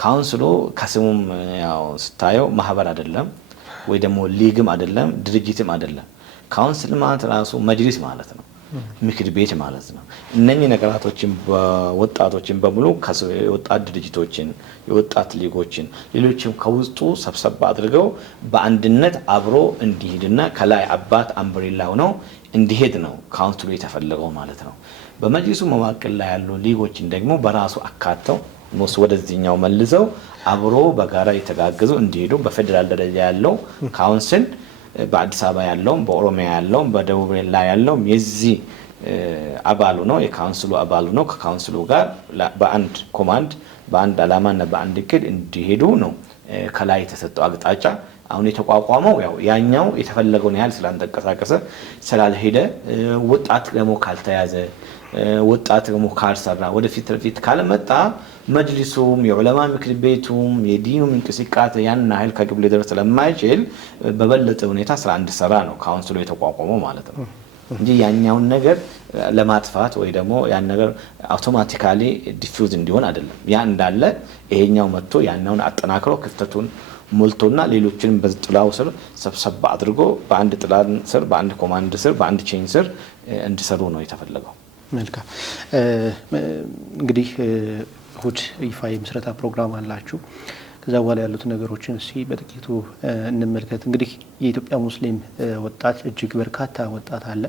ካውንስሉ ከስሙም ያው ስታየው ማህበር አይደለም ወይ ደግሞ ሊግም አይደለም ድርጅትም አይደለም። ካውንስል ማለት ራሱ መጅሊስ ማለት ነው፣ ምክር ቤት ማለት ነው። እነኚህ ነገራቶችን በወጣቶችን በሙሉ የወጣት ድርጅቶችን የወጣት ሊጎችን ሌሎችም ከውስጡ ሰብሰብ አድርገው በአንድነት አብሮ እንዲሄድና ከላይ አባት አምብሬላ ሆነው እንዲሄድ ነው ካውንስሉ የተፈለገው ማለት ነው። በመጅሊሱ መዋቅር ላይ ያሉ ሊጎችን ደግሞ በራሱ አካተው ወደዚህኛው መልሰው አብሮ በጋራ የተጋገዙ እንዲሄዱ በፌዴራል ደረጃ ያለው ካውንስል በአዲስ አበባ ያለው በኦሮሚያ ያለው በደቡብ ላይ ያለው የዚህ አባሉ ነው፣ የካውንስሉ አባሉ ነው። ከካውንስሉ ጋር በአንድ ኮማንድ በአንድ ዓላማና በአንድ እቅድ እንዲሄዱ ነው ከላይ የተሰጠው አቅጣጫ። አሁን የተቋቋመው ያኛው የተፈለገውን ያህል ስላልተንቀሳቀሰ ስላልሄደ ወጣት ደግሞ ካልተያዘ ወጣት ደግሞ ካልሰራ ወደፊት ለፊት ካልመጣ መጅሊሱም የዑለማ ምክር ቤቱም የዲኑም እንቅስቃሴ ያን ያህል ከግብ ሊደርስ ስለማይችል በበለጠ ሁኔታ ስራ እንዲሰራ ነው ካውንስሉ የተቋቋመው ማለት ነው እንጂ ያኛውን ነገር ለማጥፋት ወይ ደግሞ ያን ነገር አውቶማቲካሊ ዲፊውዝ እንዲሆን አይደለም። ያ እንዳለ ይሄኛው መጥቶ ያኛውን አጠናክሮ ክፍተቱን ሞልቶና ሌሎችንም በጥላው ስር ሰብሰብ አድርጎ በአንድ ጥላ ስር በአንድ ኮማንድ ስር በአንድ ቼን ስር እንዲሰሩ ነው የተፈለገው። መልካም። እንግዲህ እሁድ ይፋ የምስረታ ፕሮግራም አላችሁ። ከዛ በኋላ ያሉት ነገሮችን እስኪ በጥቂቱ እንመልከት። እንግዲህ የኢትዮጵያ ሙስሊም ወጣት እጅግ በርካታ ወጣት አለ።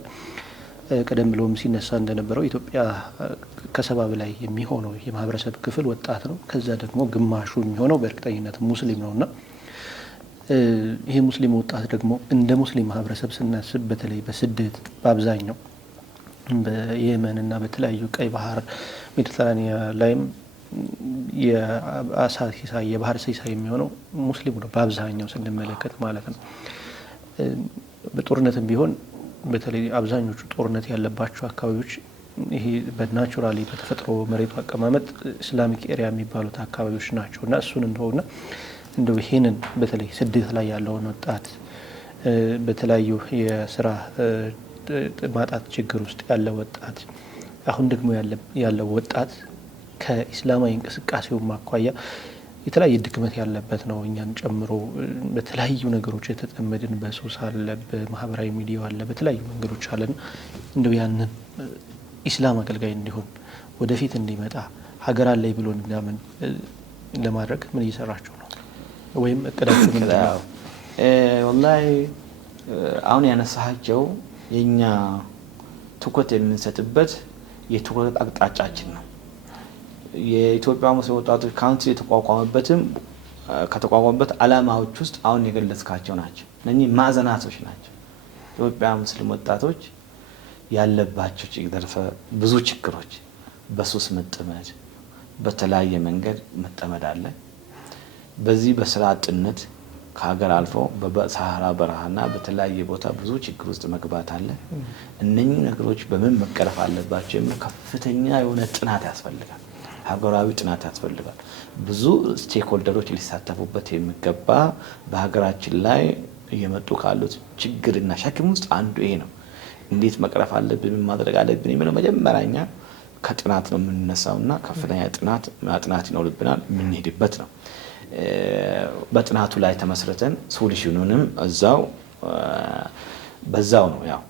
ቀደም ብሎም ሲነሳ እንደነበረው ኢትዮጵያ ከሰባ በላይ የሚሆነው የማህበረሰብ ክፍል ወጣት ነው። ከዛ ደግሞ ግማሹ የሚሆነው በእርግጠኝነት ሙስሊም ነውና ይሄ ሙስሊም ወጣት ደግሞ እንደ ሙስሊም ማህበረሰብ ስናስብ በተለይ በስደት በአብዛኛው በየመን እና በተለያዩ ቀይ ባህር ሜዲተራኒያ ላይም የአሳ ሲሳይ የባህር ሲሳይ የሚሆነው ሙስሊሙ ነው በአብዛኛው ስንመለከት ማለት ነው። በጦርነትም ቢሆን በተለይ አብዛኞቹ ጦርነት ያለባቸው አካባቢዎች ይሄ በናቹራሊ በተፈጥሮ መሬቱ አቀማመጥ ኢስላሚክ ኤሪያ የሚባሉት አካባቢዎች ናቸው እና እሱን እንደሆነ እንደው ይሄንን በተለይ ስደት ላይ ያለውን ወጣት በተለያዩ የስራ ማጣት ችግር ውስጥ ያለ ወጣት አሁን ደግሞ ያለው ወጣት ከኢስላማዊ እንቅስቃሴው ማኳያ የተለያየ ድክመት ያለበት ነው እኛን ጨምሮ በተለያዩ ነገሮች የተጠመድን በሱስ አለ በማህበራዊ ሚዲያ አለ በተለያዩ መንገዶች አለን እንደው ያንን ኢስላም አገልጋይ እንዲሆን ወደፊት እንዲመጣ ሀገር አለኝ ብሎ እንዲያምን ለማድረግ ምን እየሰራችሁ ነው ወይም እቅዳችሁ ምን ነው? ወላሂ አሁን ያነሳቸው የኛ ትኩረት የምንሰጥበት የትኩረት አቅጣጫችን ነው። የኢትዮጵያ ሙስሊም ወጣቶች ካውንስል የተቋቋመበትም ከተቋቋመበት ዓላማዎች ውስጥ አሁን የገለጽካቸው ናቸው። እነኚህ ማዕዘናቶች ናቸው። ኢትዮጵያ ሙስሊም ወጣቶች ያለባቸው ዘርፈ ብዙ ችግሮች በሱስ መጠመድ በተለያየ መንገድ መጠመድ አለ። በዚህ በስራ አጥነት ከሀገር አልፎ በሰሃራ በረሃና በተለያየ ቦታ ብዙ ችግር ውስጥ መግባት አለ። እነኚህ ነገሮች በምን መቀረፍ አለባቸው የሚል ከፍተኛ የሆነ ጥናት ያስፈልጋል። ሀገራዊ ጥናት ያስፈልጋል። ብዙ ስቴክሆልደሮች ሊሳተፉበት የሚገባ በሀገራችን ላይ እየመጡ ካሉት ችግርና ሸክም ውስጥ አንዱ ይሄ ነው። እንዴት መቅረፍ አለብን ምን ማድረግ አለብን የሚለው መጀመሪያኛ ከጥናት ነው የምንነሳውና ከፍተኛ ጥናት ይኖርብናል የምንሄድበት ነው። በጥናቱ ላይ ተመስርተን ሶሉሽኑንም በዛው ነው ያው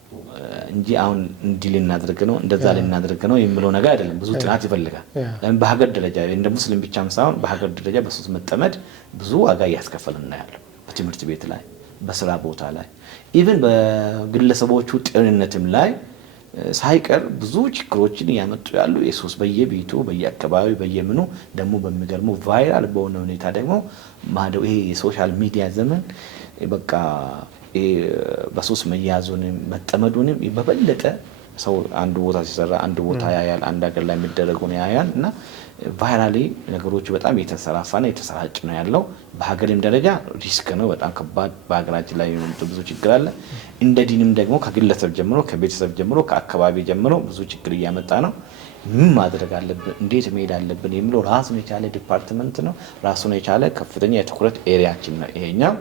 እንጂ አሁን እንዲህ ልናደርግ ነው እንደዛ ልናደርግ ነው የሚለው ነገር አይደለም። ብዙ ጥናት ይፈልጋል። ለምን በሀገር ደረጃ እንደ ሙስሊም ብቻም ሳይሆን በሀገር ደረጃ በሱስ መጠመድ ብዙ ዋጋ እያስከፈልን ያለው በትምህርት ቤት ላይ በስራ ቦታ ላይ ኢቭን በግለሰቦቹ ጤንነትም ላይ ሳይቀር ብዙ ችግሮችን ያመጡ ያሉ የሱስ በየቤቱ በየአካባቢው በየምኑ ደግሞ በሚገርመው ቫይራል በሆነ ሁኔታ ደግሞ ማደው ይሄ የሶሻል ሚዲያ ዘመን በቃ በሱስ መያዙንም መጠመዱንም በበለጠ ሰው አንዱ ቦታ ሲሰራ አንዱ ቦታ ያያል አንድ ሀገር ላይ የሚደረገውን ያያል እና ቫይራሊ ነገሮች በጣም የተሰራፋና የተሰራጭ ነው ያለው። በሀገርም ደረጃ ሪስክ ነው በጣም ከባድ በሀገራችን ላይ ብዙ ችግር አለ። እንደ ዲንም ደግሞ ከግለሰብ ጀምሮ ከቤተሰብ ጀምሮ ከአካባቢ ጀምሮ ብዙ ችግር እያመጣ ነው። ምን ማድረግ አለብን እንዴት መሄድ አለብን የሚለው ራሱን የቻለ ዲፓርትመንት ነው። ራሱን የቻለ ከፍተኛ የትኩረት ኤሪያችን ነው ይሄኛው።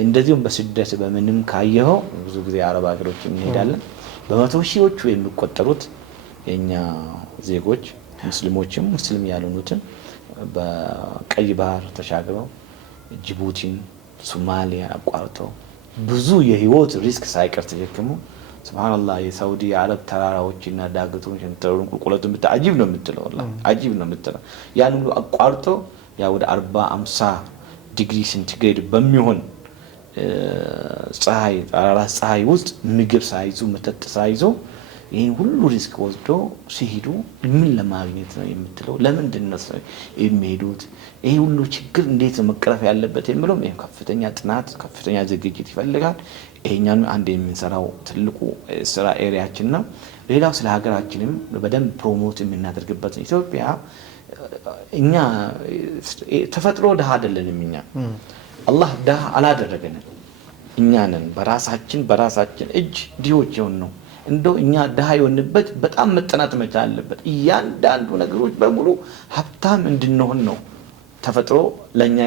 እንደዚሁም በስደት በምንም ካየኸው ብዙ ጊዜ አረብ ሀገሮች እንሄዳለን። በመቶ ሺዎቹ የሚቆጠሩት የኛ ዜጎች ሙስሊሞችም ሙስሊም ያልሆኑትም በቀይ ባህር ተሻግረው ጅቡቲን ሶማሊያ አቋርጠው ብዙ የህይወት ሪስክ ሳይቀር ተሸክሙ ሱብሃንአላህ የሳውዲ አረብ ተራራዎችና ዳገቶች እንተሩን ቁልቁለቱን አጂብ ነው የምትለው አጂብ ነው የምትለው ያን ሁሉ አቋርጠው ያ ወደ 40-50 ዲግሪ ሴንቲግሬድ በሚሆን ፀሐይ ውስጥ ምግብ ሳይዙ መጠጥ ሳይዙ ይሄን ሁሉ ሪስክ ወስዶ ሲሄዱ ምን ለማግኘት ነው የምትለው? ለምንድን ነው የሚሄዱት? ይሄ ሁሉ ችግር እንዴት መቀረፍ ያለበት የሚለው ከፍተኛ ጥናት ከፍተኛ ዝግጅት ይፈልጋል። ይሄኛው አንድ የምንሰራው ትልቁ ስራ ኤሪያችን ነው። ሌላው ስለ ሀገራችንም በደንብ ፕሮሞት የምናደርግበት ኢትዮጵያ እኛ ተፈጥሮ ደሃ አይደለንም። እኛ አላህ ደሃ አላደረገንም። እኛ ነን በራሳችን እጅ ድሆች የሆን ነው። እንደው እኛ ደሃ የሆንበት በጣም መጠናት መቻል አለበት። እያንዳንዱ ነገሮች በሙሉ ሀብታም እንድንሆን ነው ተፈጥሮ ለኛ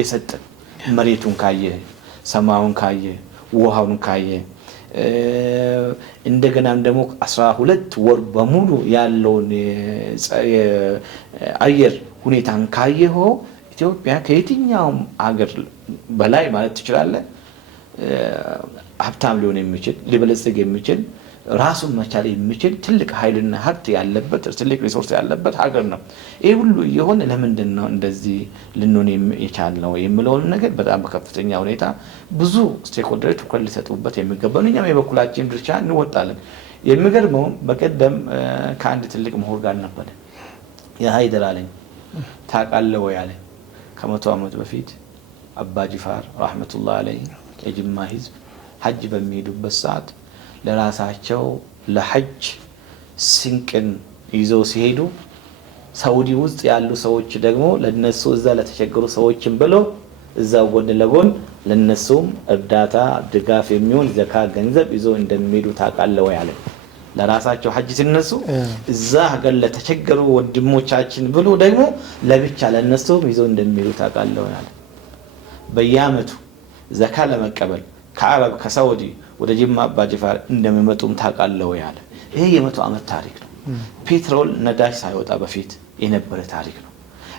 የሰጠን። መሬቱን ካየ ሰማዩን ካየ ውሃውን ካየ እንደገናም ደግሞ 12 ወር በሙሉ ያለውን አየር ሁኔታን ካየኸው ኢትዮጵያ ከየትኛውም ሀገር በላይ ማለት ትችላለህ ሀብታም ሊሆን የሚችል ሊበለጽግ የሚችል ራሱን መቻል የሚችል ትልቅ ኃይልና ሀብት ያለበት ትልቅ ሪሶርስ ያለበት ሀገር ነው። ይሄ ሁሉ የሆነ ለምንድን ነው እንደዚህ ልንሆን የቻልነው የሚለውን ነገር በጣም በከፍተኛ ሁኔታ ብዙ ስቴክሆልደሮች ትኩረት ሊሰጡበት የሚገባው እኛም የበኩላችን ድርሻ እንወጣለን። የሚገርመው በቀደም ከአንድ ትልቅ ምሁር ጋር ነበር የሀይደር አለኝ ታውቃለህ ወይ አለኝ። ከ100 ዓመት በፊት አባ ጅፋር ረህመቱላህ አለይህ የጅማ ህዝብ ሐጅ በሚሄዱበት ሰዓት ለራሳቸው ለሐጅ ስንቅን ይዘው ሲሄዱ ሳውዲ ውስጥ ያሉ ሰዎች ደግሞ ለነሱ እዛ ለተቸገሩ ሰዎችን ብለው እዛ ጎን ለጎን ለነሱም እርዳታ ድጋፍ የሚሆን ዘካ ገንዘብ ይዘው እንደሚሄዱ ታውቃለህ ወይ አለ። ለራሳቸው ሐጅ ሲነሱ እዛ ሀገር ለተቸገሩ ወንድሞቻችን ብሎ ደግሞ ለብቻ ለነሱም ይዘው እንደሚሄዱ ታውቃለህ ወይ አለ። በየዓመቱ ዘካ ለመቀበል ከአረብ ከሳውዲ ወደ ጅማ አባ ጅፋር እንደሚመጡም ታውቃለህ ወይ አለ። ይሄ የ100 ዓመት ታሪክ ነው። ፔትሮል ነዳጅ ሳይወጣ በፊት የነበረ ታሪክ ነው።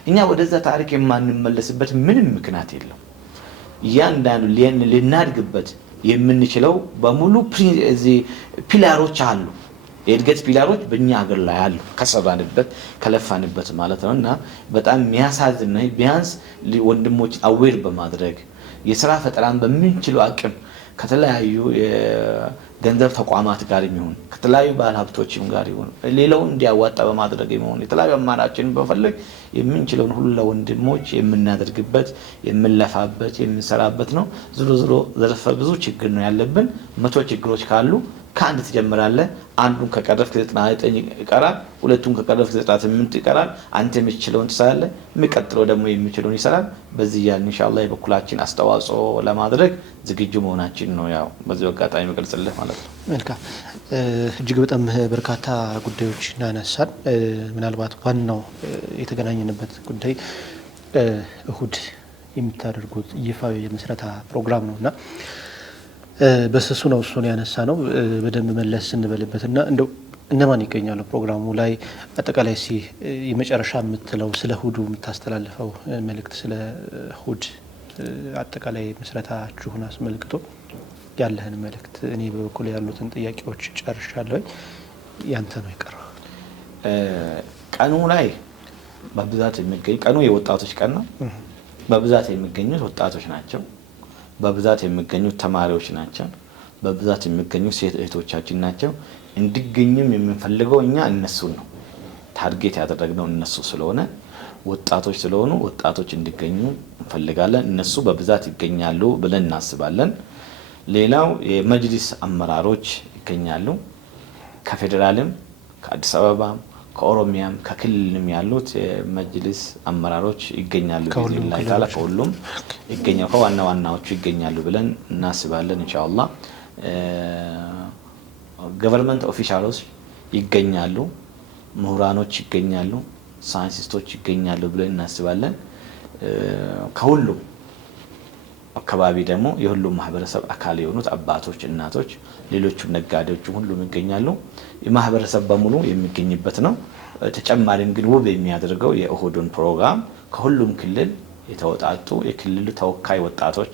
እኛ ወደዛ ታሪክ የማንመለስበት ምንም ምክንያት የለም። እያንዳንዱ ልናድግበት የምንችለው በሙሉ ፒላሮች አሉ። የእድገት ፒላሮች በእኛ ሀገር ላይ አሉ፣ ከሰራንበት ከለፋንበት ማለት ነው። እና በጣም የሚያሳዝን ነው። ቢያንስ ወንድሞች አዌር በማድረግ የስራ ፈጠራን በምንችለው አቅም ከተለያዩ የገንዘብ ተቋማት ጋር የሚሆን ከተለያዩ ባለ ሀብቶችም ጋር ይሆን ሌላውን እንዲያዋጣ በማድረግ የሚሆን የተለያዩ አማራጭን በመፈለግ የምንችለውን ሁሉ ለወንድሞች የምናደርግበት የምንለፋበት የምንሰራበት ነው። ዞሮ ዘርፈ ብዙ ችግር ነው ያለብን። 100 ችግሮች ካሉ ከአንድ ትጀምራለህ። አንዱን ከቀረፍክ 99 ይቀራል፣ ሁለቱን ከቀረፍክ 98 ይቀራል። አንተ የምትችለውን ትሰራለህ፣ የሚቀጥለው ደግሞ የሚችለውን ይሰራል። በዚህ ያን ኢንሻአላህ የበኩላችን አስተዋጽኦ ለማድረግ ዝግጁ መሆናችን ነው ያው በዚህ አጋጣሚ መግለጽልህ ማለት ነው። መልካም። እጅግ በጣም በርካታ ጉዳዮች እናነሳን። ምናልባት ዋናው የተገናኘንበት ጉዳይ እሁድ የምታደርጉት ይፋዊ የምስረታ ፕሮግራም ነውና በስሱ ነው እሱን ያነሳ ነው። በደንብ መለስ እንበልበትና እንደው እነማን ይገኛሉ ፕሮግራሙ ላይ? አጠቃላይ የመጨረሻ የምትለው ስለ እሁዱ የምታስተላልፈው መልእክት፣ ስለ እሁድ አጠቃላይ ምስረታችሁን አስመልክቶ ያለህን መልእክት። እኔ በበኩል ያሉትን ጥያቄዎች ጨርሻለሁ። ያንተ ነው የቀረው። ቀኑ ላይ በብዛት የሚገኝ ቀኑ የወጣቶች ቀን ነው። በብዛት የሚገኙት ወጣቶች ናቸው። በብዛት የሚገኙት ተማሪዎች ናቸው። በብዛት የሚገኙት ሴት እህቶቻችን ናቸው። እንዲገኙም የምንፈልገው እኛ እነሱን ነው። ታርጌት ያደረግነው እነሱ ስለሆነ ወጣቶች ስለሆኑ ወጣቶች እንዲገኙ እንፈልጋለን። እነሱ በብዛት ይገኛሉ ብለን እናስባለን። ሌላው የመጅሊስ አመራሮች ይገኛሉ። ከፌደራልም ከአዲስ አበባም ከኦሮሚያም ከክልልም ያሉት የመጅሊስ አመራሮች ይገኛሉ። ከሁሉም ይገኛሉ፣ ከዋና ዋናዎቹ ይገኛሉ ብለን እናስባለን ኢንሻአላህ። ገቨርንመንት ኦፊሻሎች ይገኛሉ፣ ምሁራኖች ይገኛሉ፣ ሳይንቲስቶች ይገኛሉ ብለን እናስባለን። ከሁሉም አካባቢ ደግሞ የሁሉም ማህበረሰብ አካል የሆኑት አባቶች፣ እናቶች፣ ሌሎቹም ነጋዴዎቹ ሁሉም ይገኛሉ። የማህበረሰብ በሙሉ የሚገኝበት ነው። ተጨማሪም ግን ውብ የሚያደርገው የእሁዱን ፕሮግራም ከሁሉም ክልል የተወጣጡ የክልሉ ተወካይ ወጣቶች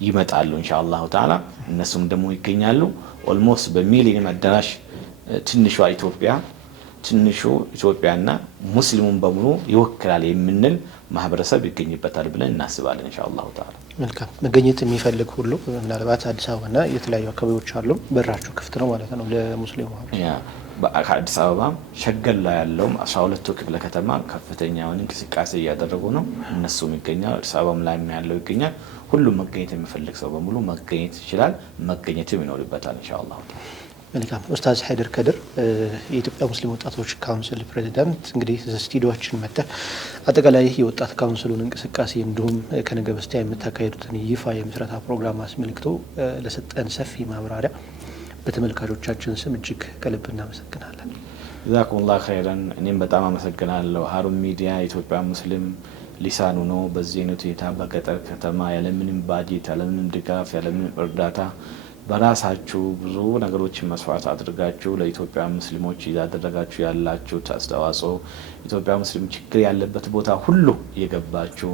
ይመጣሉ ኢንሻአላህ ተዓላ። እነሱም ደግሞ ይገኛሉ። ኦልሞስት በሚሊዮን አዳራሽ ትንሿ ኢትዮጵያና ሙስሊሙን በሙሉ ይወክላል የምንል ማህበረሰብ ይገኝበታል ብለን እናስባለን ኢንሻአላህ ተዓላ። መልካም። መገኘት የሚፈልግ ሁሉ ምናልባት አዲስ አበባና የተለያዩ አካባቢዎች አሉ፣ በራቸው ክፍት ነው ማለት ነው ለሙስሊሙ ማህበረሰብ። ከአዲስ አበባ ሸገር ላይ ያለውም 12ቱ ክፍለ ከተማ ከፍተኛውን እንቅስቃሴ እያደረጉ ነው። እነሱም ይገኛል። አዲስ አበባም ላይ ያለው ይገኛል። ሁሉም መገኘት የሚፈልግ ሰው በሙሉ መገኘት ይችላል፣ መገኘትም ይኖርበታል ኢንሻአላህ። መልካም። ኡስታዝ ሀይደር ከድር የኢትዮጵያ ሙስሊም ወጣቶች ካውንስል ፕሬዚዳንት፣ እንግዲህ ስቱዲዮአችን መጥተህ አጠቃላይ የወጣት ካውንስሉን እንቅስቃሴ እንዲሁም ከነገ በስቲያ የምታካሄዱትን ይፋ የምስረታ ፕሮግራም አስመልክቶ ለሰጠን ሰፊ ማብራሪያ በተመልካቾቻችን ስም እጅግ ከልብ እናመሰግናለን። ጀዛኩሙላህ ኸይረን። እኔም በጣም አመሰግናለሁ። ሀሩን ሚዲያ የኢትዮጵያ ሙስሊም ሊሳኑ ነው። በዚህ አይነት ሁኔታ በገጠር ከተማ ያለምንም ባጀት ያለምንም ድጋፍ ያለምንም እርዳታ በራሳችሁ ብዙ ነገሮችን መስዋዕት አድርጋችሁ ለኢትዮጵያ ሙስሊሞች እያደረጋችሁ ያላችሁት አስተዋጽኦ ኢትዮጵያ ሙስሊም ችግር ያለበት ቦታ ሁሉ እየገባችሁ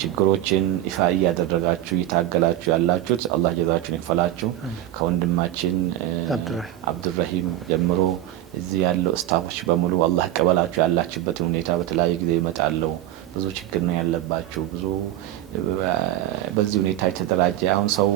ችግሮችን ይፋ እያደረጋችሁ እየታገላችሁ ያላችሁት አላህ ጀዛችሁን ይክፈላችሁ። ከወንድማችን አብዱራሂም ጀምሮ እዚህ ያለው ስታፎች በሙሉ አላህ ይቀበላችሁ። ያላችሁበት ሁኔታ በተለያየ ጊዜ ይመጣለው ብዙ ችግር ነው ያለባችሁ። ብዙ በዚህ ሁኔታ የተደራጀ አሁን ሰው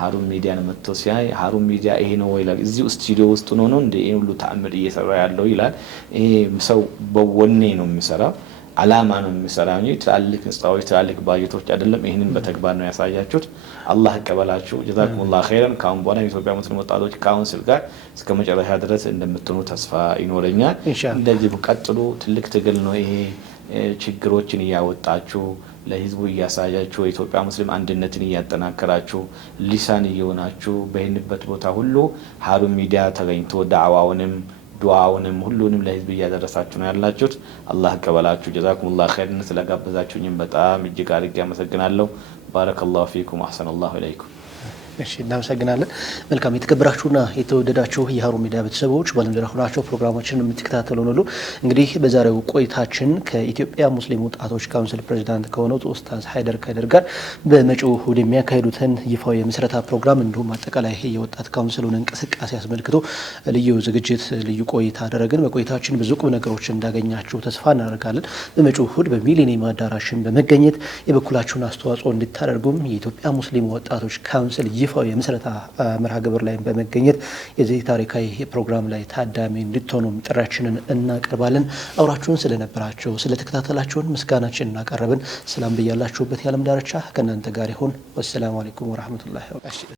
ሀሩን ሚዲያን መጥቶ ሲያይ ሀሩን ሚዲያ ይሄ ነው ይላል። እዚህ ስቱዲዮ ውስጥ ነው እንደ ይሄን ሁሉ ተአምር እየሰራ ያለው ይላል። ይሄ ሰው በወኔ ነው የሚሰራው፣ አላማ ነው የሚሰራው እንጂ ትላልቅ ህንጻዎች ትላልቅ ባጀቶች አይደለም። ይሄንን በተግባር ነው ያሳያችሁት። አላህ ይቀበላችሁ። ጀዛኩሙላህ ኸይረን። ካሁን በኋላ የኢትዮጵያ ሙስሊም ወጣቶች ካውንስል ጋር እስከ መጨረሻ ድረስ እንደምትሆኑ ተስፋ ይኖረኛል። እንደዚህ ቀጥሉ። ትልቅ ትግል ነው ይሄ። ችግሮችን እያወጣችሁ ለህዝቡ እያሳያችሁ የኢትዮጵያ ሙስሊም አንድነትን እያጠናከራችሁ ሊሳን እየሆናችሁ በሄንበት ቦታ ሁሉ ሀሩን ሚዲያ ተገኝቶ ዳዕዋውንም ዱዓውንም ሁሉንም ለህዝብ እያደረሳችሁ ነው ያላችሁት። አላህ ይቀበላችሁ። ጀዛኩሙላህ ኸይረን። ስለጋበዛችሁኝም በጣም እጅግ አድርጌ አመሰግናለሁ። ባረከላሁ ፊኩም ወአህሰነላሁ ኢለይኩም። እሺ እናመሰግናለን። መልካም የተከበራችሁና የተወደዳችሁ የሀሩን ሚዲያ ቤተሰቦች ባለም ዙሪያ ሆናችሁ ፕሮግራማችንን የምትከታተሉን ሁሉ እንግዲህ በዛሬው ቆይታችን ከኢትዮጵያ ሙስሊም ወጣቶች ካውንስል ፕሬዚዳንት ከሆነው ኡስታዝ ሀይደር ከድር ጋር በመጪው እሁድ የሚያካሂዱትን ይፋዊ የምስረታ ፕሮግራም እንዲሁም አጠቃላይ የወጣት ካውንስሉን እንቅስቃሴ አስመልክቶ ልዩ ዝግጅት ልዩ ቆይታ አደረግን። በቆይታችን ብዙ ቁም ነገሮች እንዳገኛችሁ ተስፋ እናደርጋለን። በመጪው እሁድ በሚሊኒየም አዳራሽን በመገኘት የበኩላችሁን አስተዋጽኦ እንድታደርጉም የኢትዮጵያ ሙስሊም ወጣቶች ካውንስል ይፋዊ የምስረታ መርሃ ግብር ላይ በመገኘት የዚህ ታሪካዊ ፕሮግራም ላይ ታዳሚ እንድትሆኑም ጥሪያችንን እናቀርባለን። አብራችሁን ስለነበራችሁ ስለተከታተላችሁን ምስጋናችንን እናቀርብን። ሰላም በያላችሁበት የዓለም ዳርቻ ከእናንተ ጋር ይሁን። ወሰላሙ አለይኩም ወራህመቱላሂ ወበረካቱሁ።